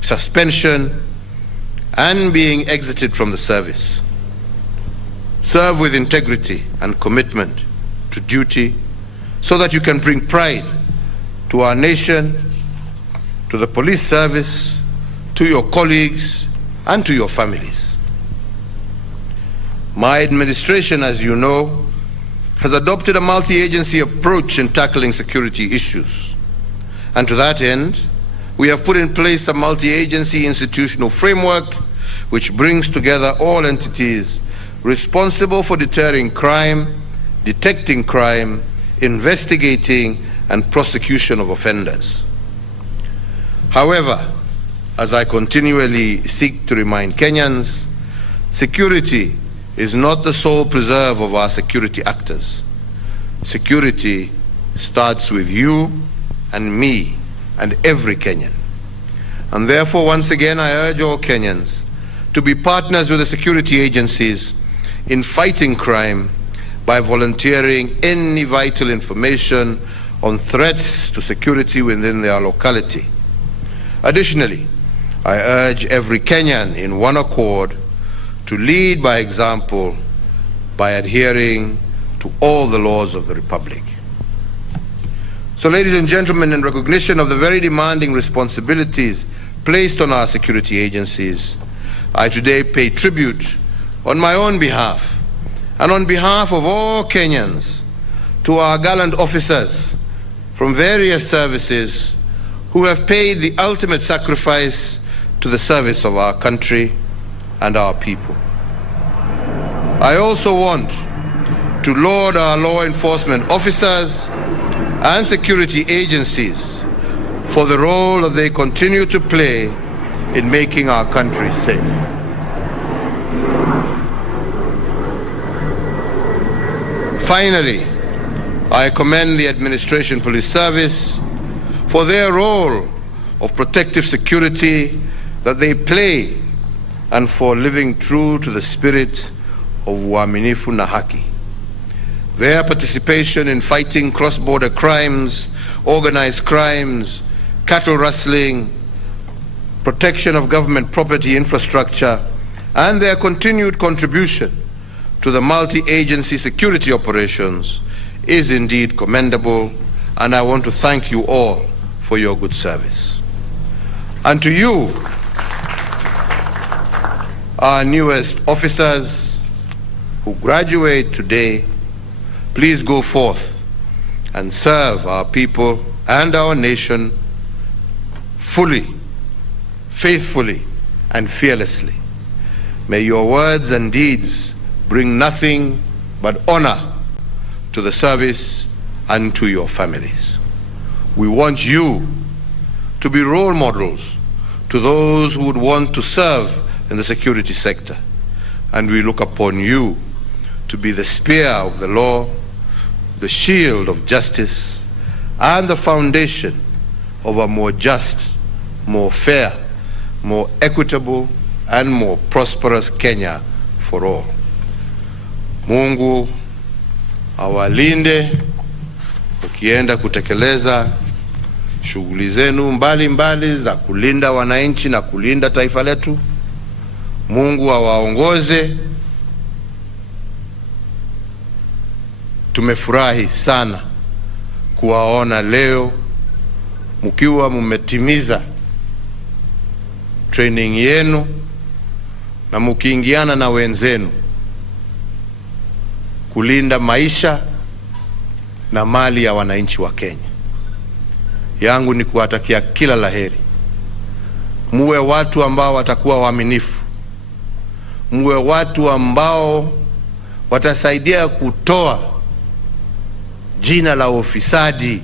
suspension, and being exited from the service. Serve with integrity and commitment to duty so that you can bring pride to our nation, to the police service, to your colleagues, and to your families. My administration, as you know, has adopted a multi-agency approach in tackling security issues. And to that end, we have put in place a multi-agency institutional framework which brings together all entities responsible for deterring crime, detecting crime, investigating, and prosecution of offenders. However, as I continually seek to remind Kenyans, security is not the sole preserve of our security actors. Security starts with you and me and every Kenyan. And therefore, once again, I urge all Kenyans to be partners with the security agencies in fighting crime by volunteering any vital information on threats to security within their locality. Additionally, I urge every Kenyan in one accord to lead by example by adhering to all the laws of the Republic. So, ladies and gentlemen, in recognition of the very demanding responsibilities placed on our security agencies, I today pay tribute on my own behalf and on behalf of all Kenyans to our gallant officers from various services who have paid the ultimate sacrifice to the service of our country and our people. I also want to laud our law enforcement officers and security agencies for the role that they continue to play in making our country safe. Finally, I commend the Administration Police Service for their role of protective security that they play and for living true to the spirit of uaminifu na haki. Their participation in fighting cross-border crimes, organized crimes, cattle rustling, protection of government property infrastructure, and their continued contribution to the multi-agency security operations is indeed commendable, and I want to thank you all for your good service. And to you, our newest officers who graduate today, please go forth and serve our people and our nation fully, faithfully, and fearlessly. May your words and deeds bring nothing but honor to the service and to your families. We want you to be role models to those who would want to serve in the security sector, and we look upon you to be the spear of the law, the shield of justice, and the foundation of a more just, more fair, more equitable, and more prosperous Kenya for all. Mungu awalinde ukienda kutekeleza shughuli zenu mbalimbali za kulinda wananchi na kulinda taifa letu. Mungu awaongoze. Tumefurahi sana kuwaona leo mkiwa mmetimiza training yenu na mkiingiana na wenzenu kulinda maisha na mali ya wananchi wa Kenya. Yangu ni kuwatakia kila laheri. Muwe watu ambao watakuwa waaminifu. Muwe watu ambao watasaidia kutoa jina la ufisadi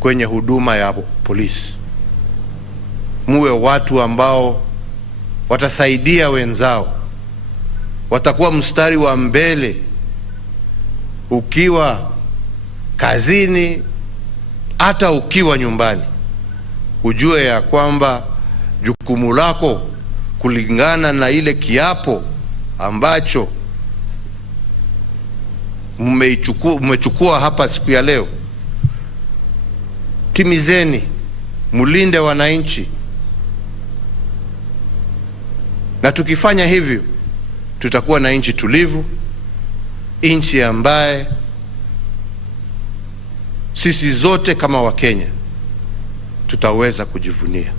kwenye huduma ya polisi. Muwe watu ambao watasaidia wenzao, watakuwa mstari wa mbele ukiwa kazini, hata ukiwa nyumbani. Ujue ya kwamba jukumu lako kulingana na ile kiapo ambacho mmechukua hapa siku ya leo, timizeni, mulinde wananchi. Na tukifanya hivyo, tutakuwa na nchi tulivu, nchi ambaye sisi zote kama Wakenya tutaweza kujivunia.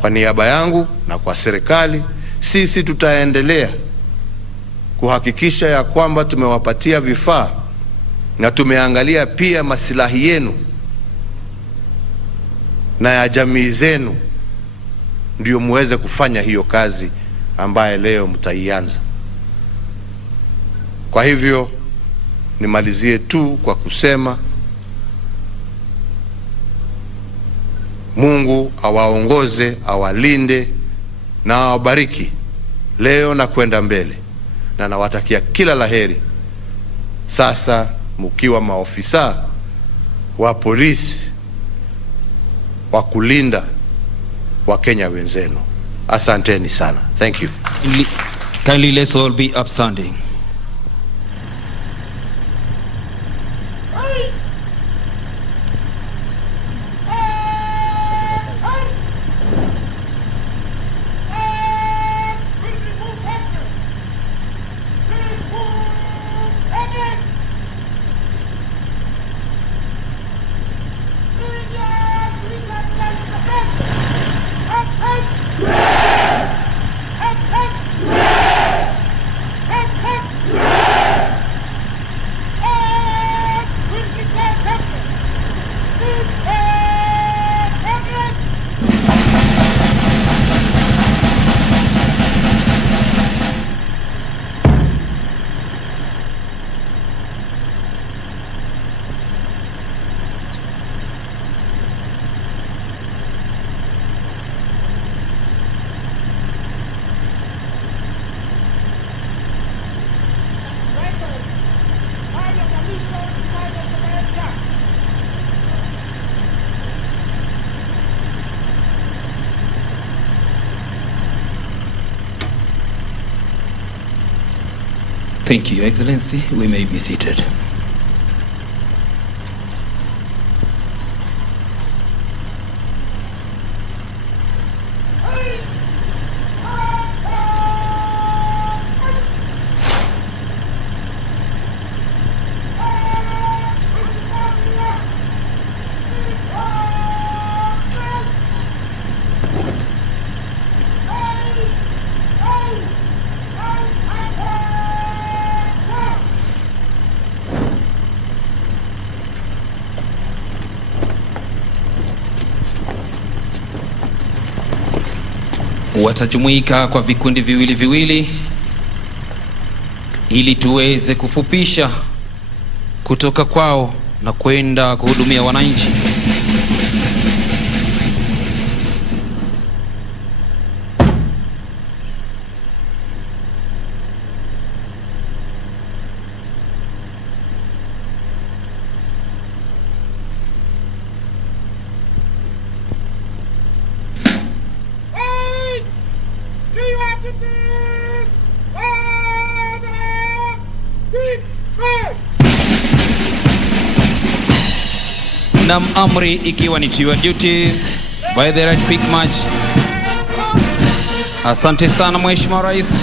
Kwa niaba yangu na kwa serikali, sisi tutaendelea kuhakikisha ya kwamba tumewapatia vifaa na tumeangalia pia maslahi yenu na ya jamii zenu, ndio muweze kufanya hiyo kazi ambaye leo mtaianza. Kwa hivyo nimalizie tu kwa kusema Mungu awaongoze, awalinde na awabariki leo na kwenda mbele, na nawatakia kila laheri. Sasa mkiwa maofisa wa polisi wa kulinda Wakenya wenzenu. Asanteni sana. Thank you. Kindly let's all be upstanding. Thank you, Your Excellency. We may be seated. Watajumuika kwa vikundi viwili viwili ili tuweze kufupisha kutoka kwao na kwenda kuhudumia wananchi. Na amri ikiwa ni to your duties by the right quick march. Asante sana Mheshimiwa Rais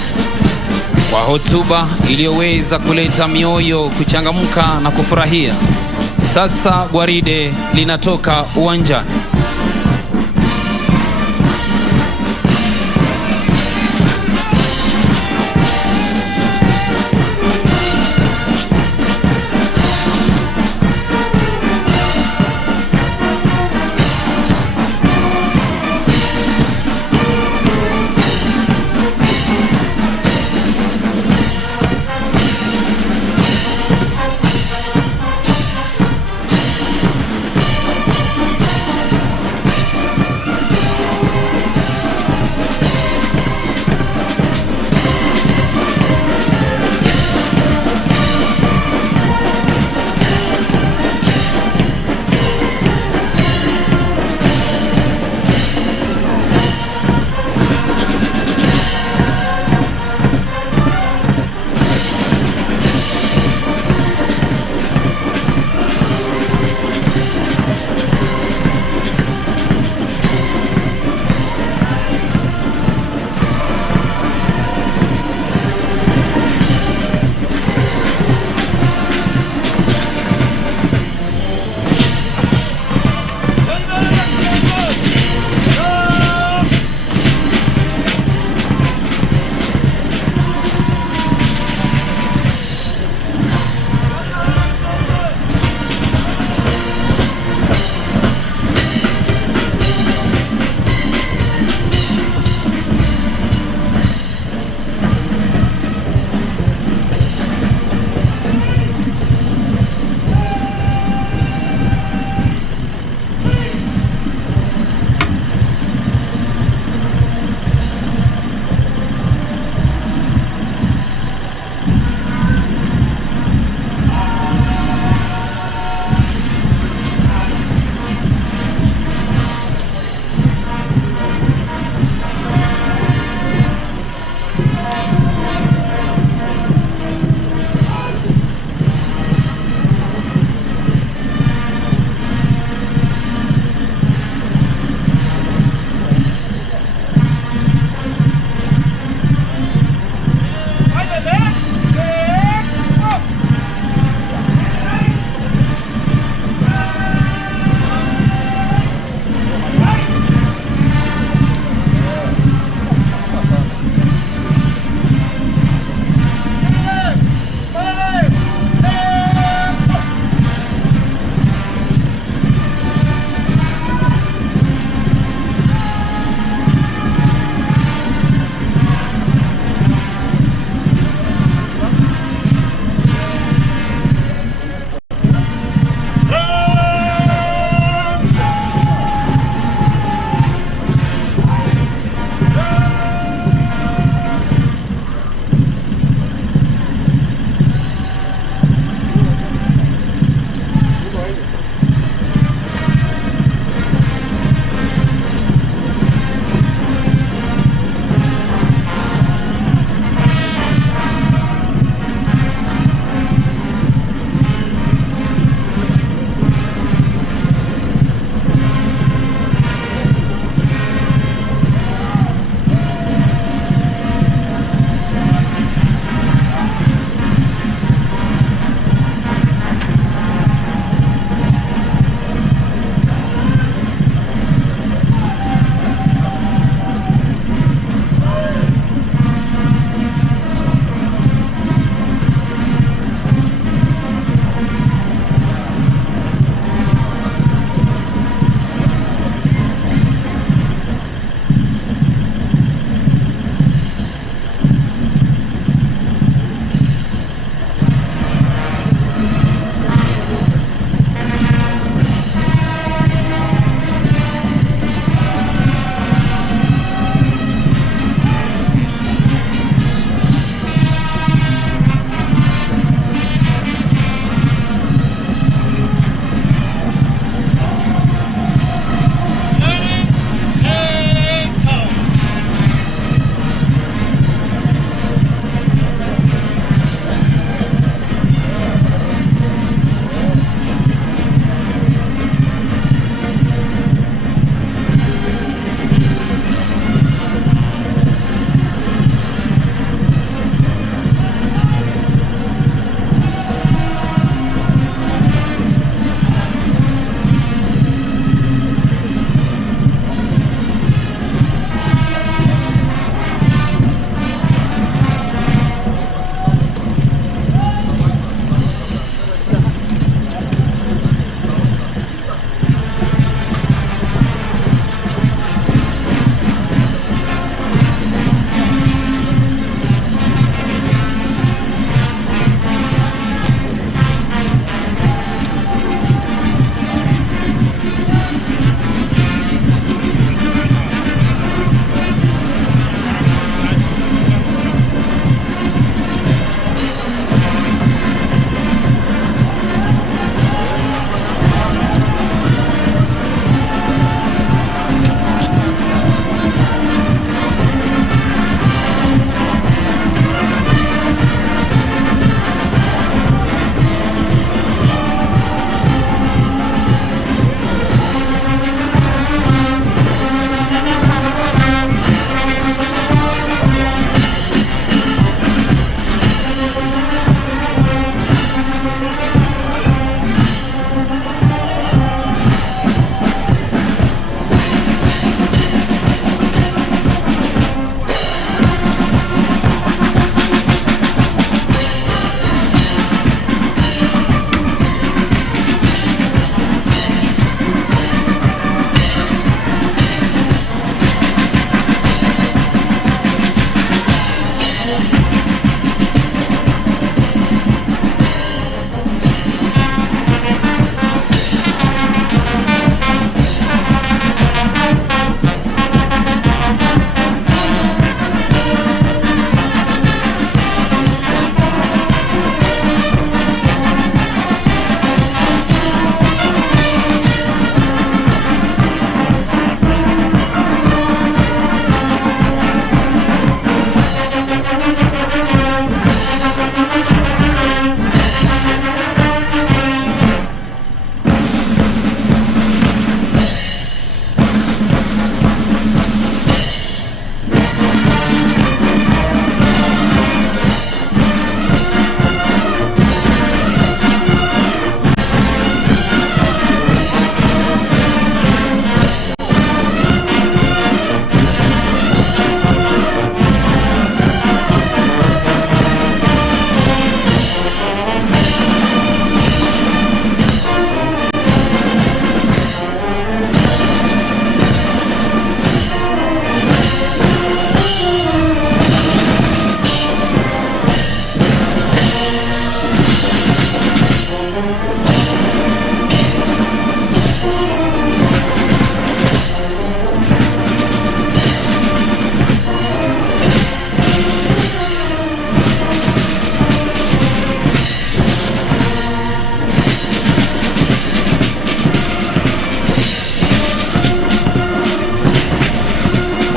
kwa hotuba iliyoweza kuleta mioyo kuchangamka na kufurahia. Sasa gwaride linatoka uwanjani.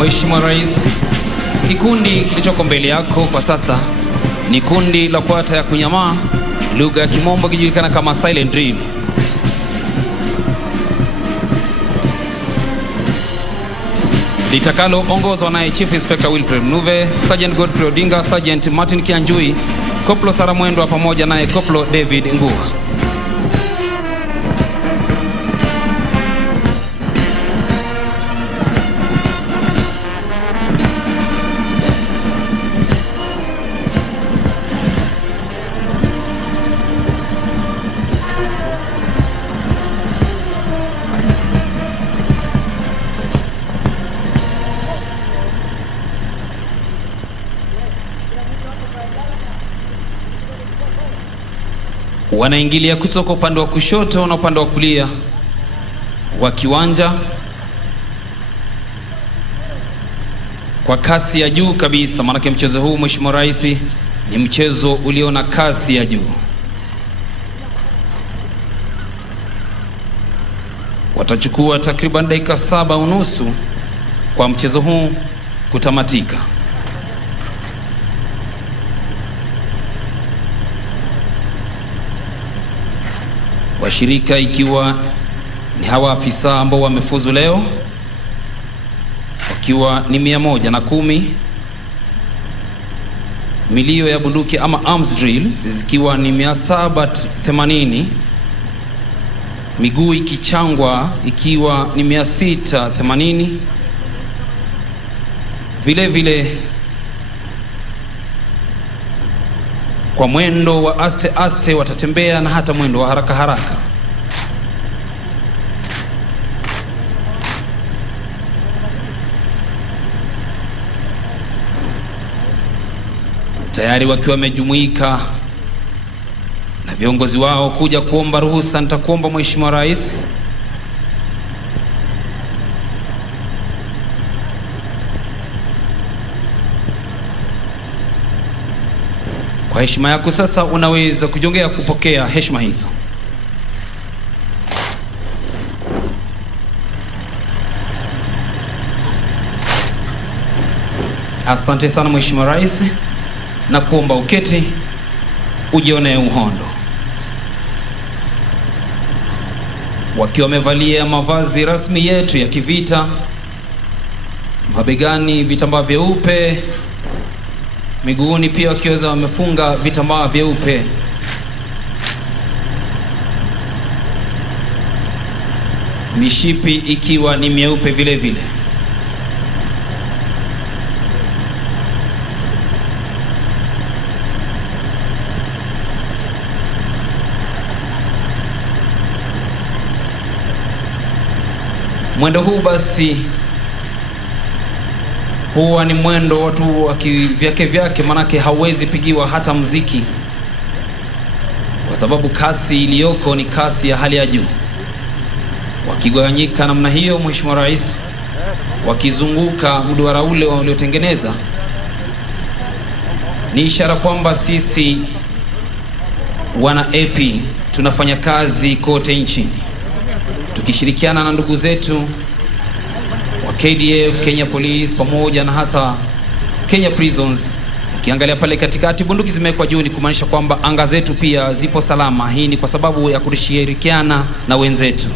Mheshimiwa Rais, kikundi kilichoko mbele yako kwa sasa ni kundi la kwata ya kunyamaa, lugha ya Kimombo kijulikana kama silent drill. Litakalo ongozwa naye Chief Inspector Wilfred Mnuve, Sergeant Godfrey Odinga, Sergeant Martin Kianjui, Koplo Sara Mwendwa pamoja naye Koplo David Ngua. Wanaingilia kutoka upande wa kushoto na upande wa kulia wa kiwanja kwa kasi ya juu kabisa, maana mchezo huu Mheshimiwa Rais ni mchezo ulio na kasi ya juu. Watachukua takriban dakika 7:30 kwa mchezo huu kutamatika. Washirika ikiwa ni hawa afisa ambao wamefuzu leo, wakiwa ni 110, milio ya bunduki ama arms drill zikiwa ni 780, miguu ikichangwa ikiwa ni 680, vile vile kwa mwendo wa aste aste watatembea na hata mwendo wa haraka haraka. Tayari wakiwa wamejumuika na viongozi wao kuja kuomba ruhusa. Nitakuomba Mheshimiwa Rais kwa heshima yako sasa unaweza kujongea kupokea heshima hizo. Asante sana Mheshimiwa Rais, na kuomba uketi ujione uhondo. Wakiwa wamevalia mavazi rasmi yetu ya kivita, mabegani vitambaa vyeupe, miguuni pia wakiweza wamefunga vitambaa vyeupe. Mishipi ikiwa ni mieupe vile vile. Mwendo huu basi huwa ni mwendo watu wa vyake, manake hauwezi pigiwa hata mziki, kwa sababu kasi iliyoko ni kasi ya hali ya juu. Wakigawanyika namna hiyo, Mheshimiwa Rais, wakizunguka mduara ule waliotengeneza, ni ishara kwamba sisi wana AP tunafanya kazi kote nchini, tukishirikiana na ndugu zetu wa KDF, Kenya Police pamoja na hata Kenya Prisons. Ukiangalia pale katikati bunduki zimewekwa juu, ni kumaanisha kwamba anga zetu pia zipo salama. Hii ni kwa sababu ya kushirikiana na wenzetu.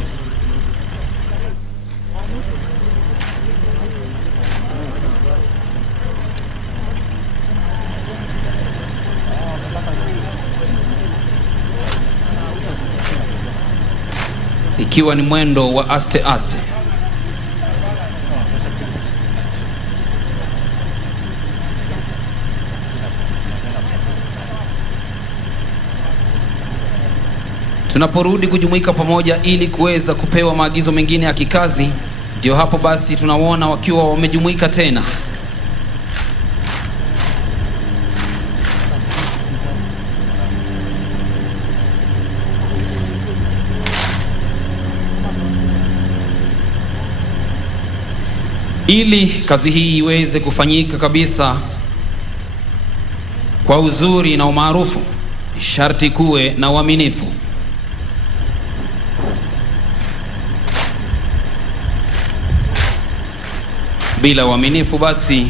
Ikiwa ni mwendo wa aste aste. Tunaporudi kujumuika pamoja ili kuweza kupewa maagizo mengine ya kikazi, ndio hapo basi tunaona wakiwa wamejumuika tena. Ili kazi hii iweze kufanyika kabisa kwa uzuri na umaarufu, sharti kuwe na uaminifu. Bila uaminifu basi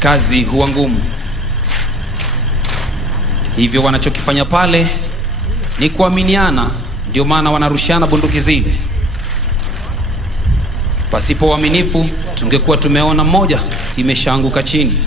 kazi huwa ngumu. Hivyo wanachokifanya pale ni kuaminiana, ndio maana wanarushiana bunduki zile. Pasipo uaminifu tungekuwa tumeona mmoja imeshaanguka chini.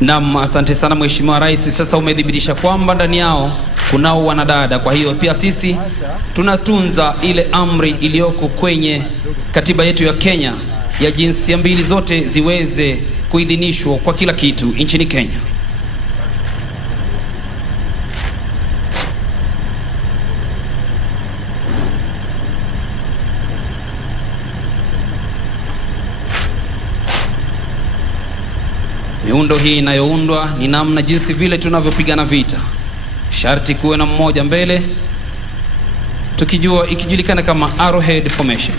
Naam, asante sana Mheshimiwa Rais. Sasa umedhibitisha kwamba ndani yao kunao wanadada, kwa hiyo pia sisi tunatunza ile amri iliyoko kwenye katiba yetu ya Kenya ya jinsia mbili zote ziweze kuidhinishwa kwa kila kitu nchini Kenya. Miundo hii inayoundwa ni namna jinsi vile tunavyopigana vita. Sharti kuwe na mmoja mbele, ikijulikana kama arrowhead formation.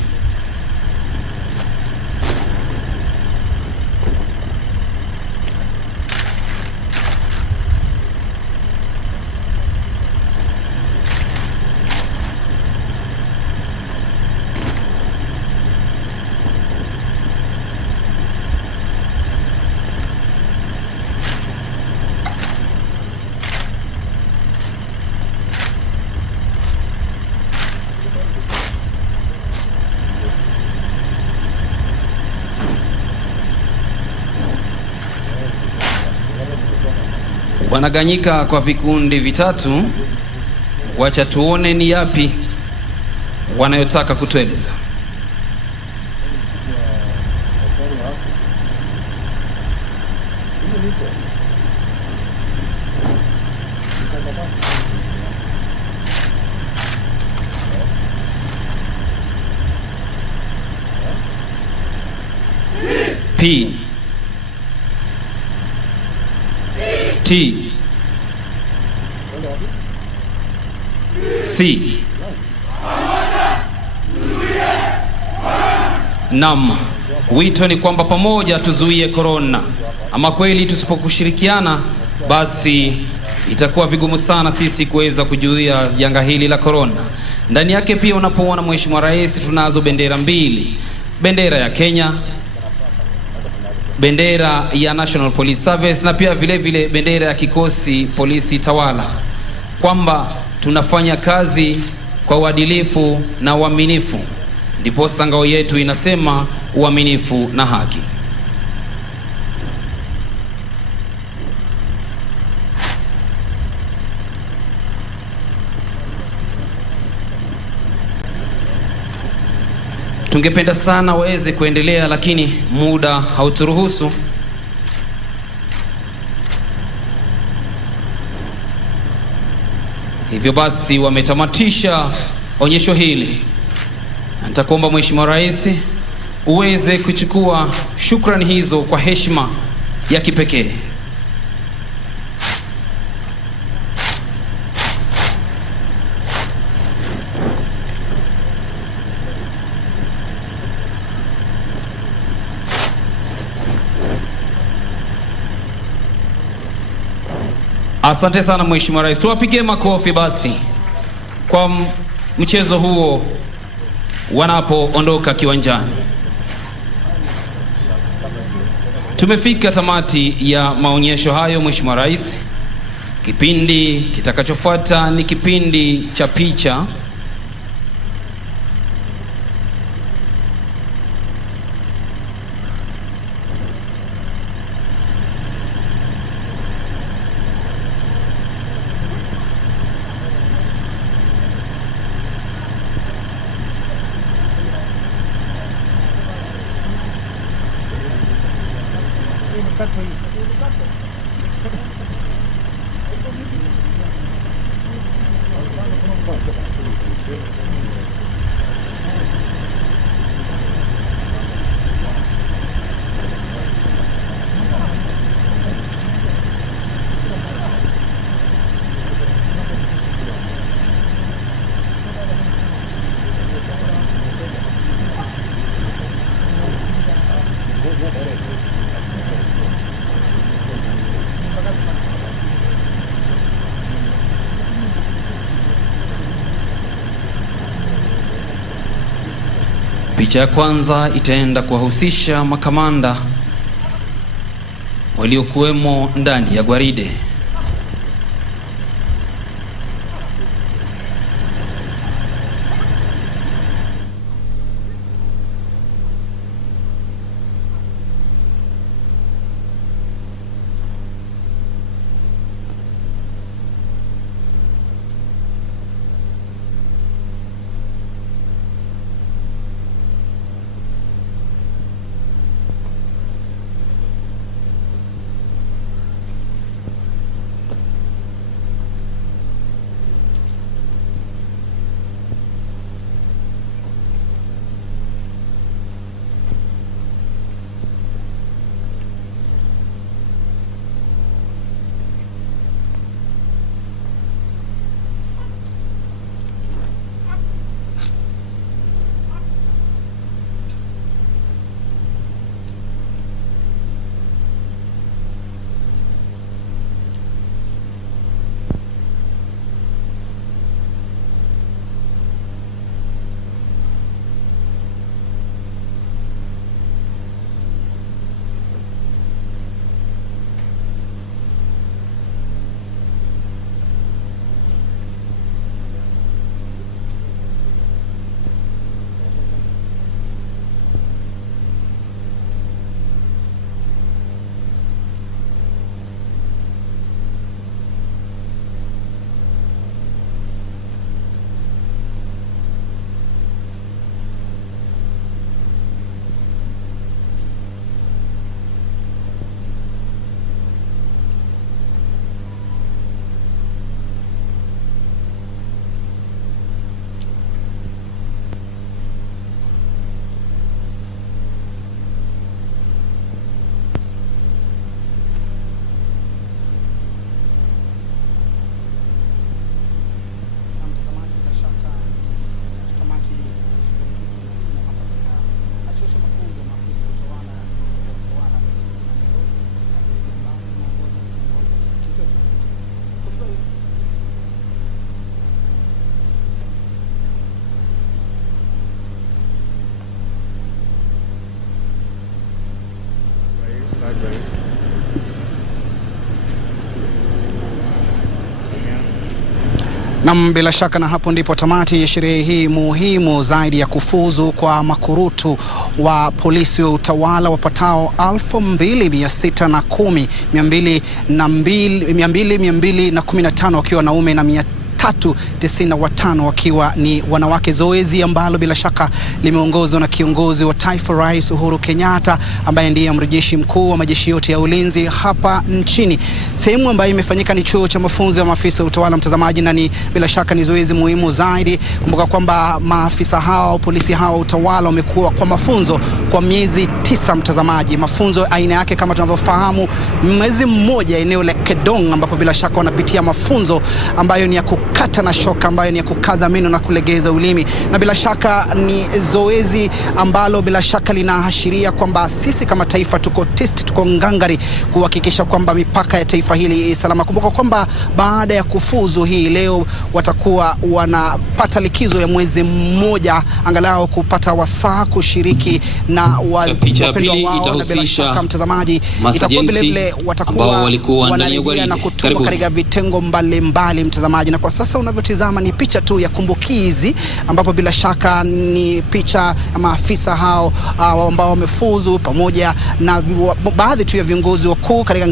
Wanaganyika kwa vikundi vitatu. Wacha tuone ni yapi wanayotaka kutueleza. P T C. Naam, wito ni kwamba pamoja tuzuie corona. Ama kweli tusipokushirikiana basi itakuwa vigumu sana sisi kuweza kuzuia janga hili la corona. Ndani yake pia unapoona Mheshimiwa Rais, tunazo bendera mbili. Bendera ya Kenya, bendera ya National Police Service, na pia vile vile bendera ya kikosi polisi tawala, kwamba tunafanya kazi kwa uadilifu na uaminifu. Ndipo ngao yetu inasema uaminifu na haki. Tungependa sana waweze kuendelea, lakini muda hauturuhusu. Hivyo basi wametamatisha onyesho hili. Nitakuomba Mheshimiwa Rais uweze kuchukua shukrani hizo kwa heshima ya kipekee. Asante sana Mheshimiwa Rais. Tuwapigie makofi basi kwa mchezo huo wanapoondoka kiwanjani. Tumefika tamati ya maonyesho hayo Mheshimiwa Rais. Kipindi kitakachofuata ni kipindi cha picha. Picha ya kwanza itaenda kuwahusisha makamanda waliokuwemo ndani ya gwaride. Na bila shaka na hapo ndipo tamati ya sherehe hii muhimu zaidi ya kufuzu kwa makurutu wa polisi wa utawala wapatao 2610, 215 wakiwa wanaume na 395 wakiwa ni wanawake. Zoezi ambalo bila shaka limeongozwa na kiongozi wa taifa Rais Uhuru Kenyatta, ambaye ndiye mrejeshi mkuu wa majeshi yote ya ulinzi hapa nchini. Sehemu ambayo imefanyika ni chuo cha mafunzo ya maafisa wa utawala, mtazamaji, na ni bila shaka ni zoezi muhimu zaidi. Kumbuka kwamba maafisa hao, polisi hao utawala wamekuwa kwa mafunzo kwa miezi 9, mtazamaji. Mafunzo aina yake kama tunavyofahamu, mwezi mmoja eneo la Kedong, ambapo bila shaka wanapitia mafunzo ambayo ni ya kukata na shoka, ambayo ni ya kukaza meno na kulegeza ulimi, na bila shaka ni zoezi ambalo bila shaka linaashiria kwamba sisi kama taifa tuko ngangari kuhakikisha kwamba mipaka ya taifa hili salama. Kumbuka kwamba baada ya kufuzu hii leo watakuwa wanapata likizo ya mwezi mmoja, angalau kupata wasaa kushiriki na wapendwa wao, na bila shaka mtazamaji itakuwa vile watakuwa wanarejea na kutumwa katika vitengo mbalimbali, mtazamaji. Na kwa sasa unavyotizama ni picha tu ya kumbukizi, ambapo bila shaka ni picha ya maafisa hao ambao wamefuzu pamoja na baadhi tu ya viongozi wakuu katika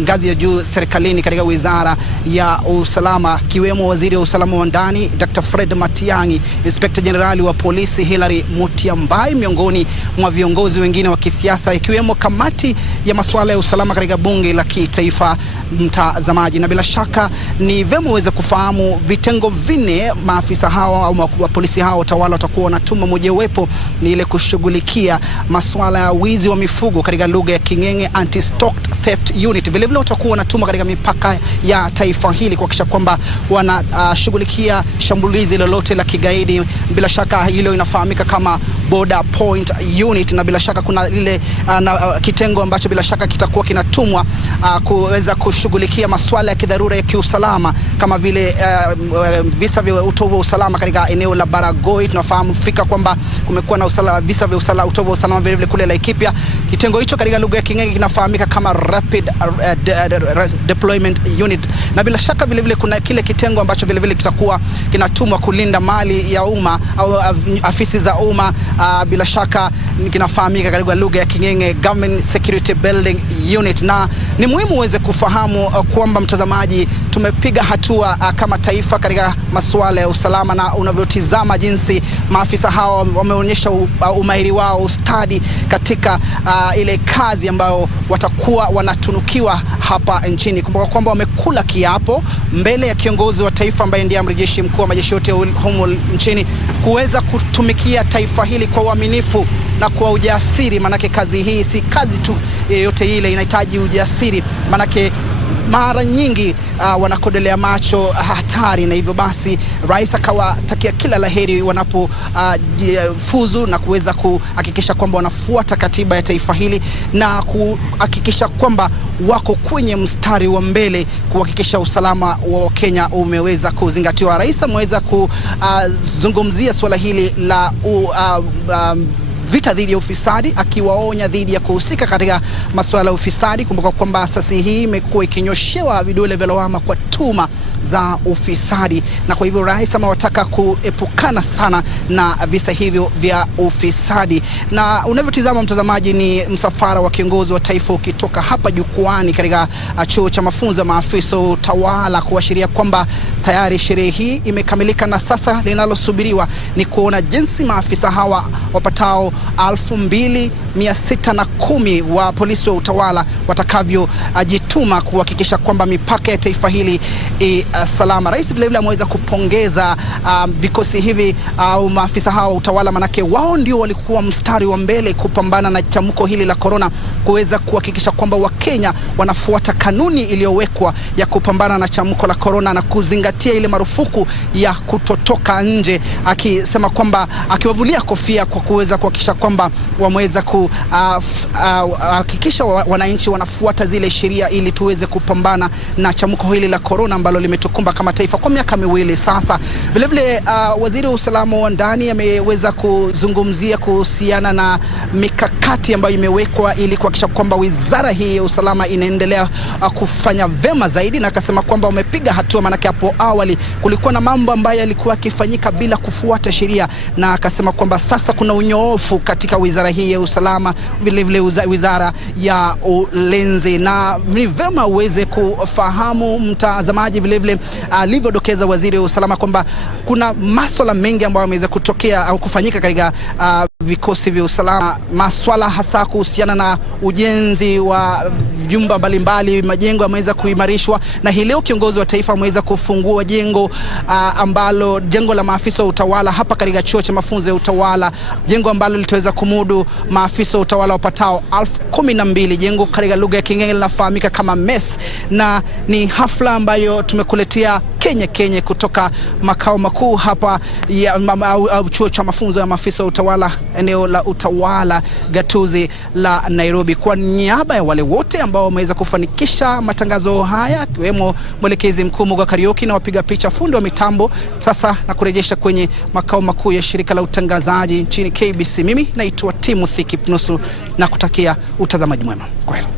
ngazi ya juu serikalini katika wizara ya usalama, kiwemo waziri wa usalama wa ndani Dr. Fred Matiang'i, Inspector Generali wa polisi Hilary Mutyambai, miongoni mwa viongozi wengine wa kisiasa, ikiwemo kamati ya masuala ya usalama katika bunge la kitaifa, mtazamaji. Na bila shaka ni vema uweze kufahamu vitengo vine maafisa hao au wa polisi hao utawala watakuwa wanatuma. Mojawapo ni ile kushughulikia masuala ya wizi wa mifugo katika lugha ya King'eng'e, anti-stock theft unit. Vile vile watakuwa wanatuma katika mipaka ya taifa hili kuhakikisha kwamba wanashughulikia shambulizi lolote la kigaidi. Bila shaka hilo inafahamika kama Border Point Unit, na bila shaka kuna ile kitengo ambacho bila shaka kitakuwa kinatumwa kuweza kushughulikia masuala ya kidharura ya kiusalama kama vile visa vya utovu wa usalama katika eneo la Baragoi. Tunafahamu fika kwamba kumekuwa na visa vya utovu wa usalama vile vile kule Laikipia. Kitengo hicho katika lugha ya King'enge kinafahamika kama Rapid Deployment Unit, na bila shaka vile vile kuna kile kitengo ambacho vile vile kitakuwa kinatumwa kulinda mali ya umma au afisi za umma, bila shaka kinafahamika katika lugha ya King'enge Government Security Building Unit. Na ni muhimu uweze kufahamu kwamba mtazamaji, tumepiga hatua kama taifa katika masuala ya usalama, na unavyotizama jinsi maafisa hao wameonyesha umahiri wao, ustadi katika ile kazi ambayo watakuwa wanatunukiwa hapa nchini. Kumbuka kwamba wamekula kiapo mbele ya kiongozi wa taifa ambaye ndiye amiri jeshi mkuu wa majeshi yote humu nchini kuweza kutumikia taifa hili kwa uaminifu na kwa ujasiri. Manake kazi hii si kazi tu yote ile, inahitaji ujasiri, manake mara nyingi wanakodelea macho hatari, na hivyo basi rais akawatakia kila laheri wanapofuzu na kuweza kuhakikisha kwamba wanafuata katiba ya taifa hili na kuhakikisha kwamba wako kwenye mstari wa mbele kuhakikisha usalama wa Kenya umeweza kuzingatiwa. Rais ameweza kuzungumzia swala hili la vita dhidi ya ufisadi, akiwaonya dhidi ya kuhusika katika masuala ya ufisadi. Kumbuka kwamba asasi hii imekuwa ikinyoshewa vidole vya lawama kwa tuma za ufisadi, na kwa hivyo rais amewataka kuepukana sana na visa hivyo vya ufisadi. Na unavyotizama mtazamaji, ni msafara wa kiongozi wa taifa ukitoka hapa jukwani katika chuo cha mafunzo ya maafisa utawala, kuashiria kwamba tayari sherehe hii imekamilika, na sasa linalosubiriwa ni kuona jinsi maafisa hawa wapatao 2610 wa polisi wa utawala watakavyojituma kuhakikisha kwamba mipaka ya taifa hili salama. Rais vile vile ameweza kupongeza vikosi hivi au maafisa hao wa utawala, manake wao ndio walikuwa mstari wa mbele kupambana na chamuko hili la corona, kuweza kuhakikisha kwamba Wakenya wanafuata kanuni iliyowekwa ya kupambana na chamuko la corona na kuzingatia ile marufuku ya kutotoka nje, akisema kwamba akiwavulia kofia kwa kuweza kuhakikisha kwamba wameweza kuhakikisha wananchi wanafuata zile sheria ili tuweze kupambana na chamuko hili la corona ambalo limetukumba kama taifa kwa miaka miwili sasa. Vile vile waziri wa usalama wa ndani ameweza kuzungumzia kuhusiana na mikakati ambayo imewekwa ili kuhakikisha kwamba wizara hii ya usalama inaendelea kufanya vema zaidi, na akasema kwamba wamepiga hatua, manake hapo awali kulikuwa na mambo ambayo yalikuwa yakifanyika bila kufuata sheria, na akasema kwamba sasa kuna unyoofu katika wizara hii ya usalama, vile vile wizara ya ulinzi. Na ni vema uweze kufahamu mtazamaji vile vile alivyodokeza waziri wa usalama kwamba kuna masuala mengi ambayo yameweza kutokea au kufanyika katika vikosi vya usalama, masuala hasa kuhusiana na ujenzi wa jumba mbalimbali, majengo yameweza kuimarishwa, na hii leo kiongozi wa taifa ameweza kufungua jengo la maafisa wa utawala hapa katika chuo cha mafunzo ya utawala, jengo ambalo litaweza kumudu maafisa wa utawala wapatao 12,000. Jengo katika lugha ya King'enge linafahamika kama mess, na ni hafla ambayo tumekuletea Kenya kutoka makao makuu hapa ya chuo cha mafunzo ya maafisa wa utawala eneo la utawala gatuzi la Nairobi. Kwa niaba ya wale wote ambao wameweza kufanikisha matangazo haya, kiwemo mwelekezi mkuu Muga Karioki na wapiga picha, fundi wa mitambo, sasa na kurejesha kwenye makao makuu ya shirika la utangazaji nchini KBC. Mimi naitwa Timothy Kipnusu na kutakia utazamaji mwema. Kwaheri.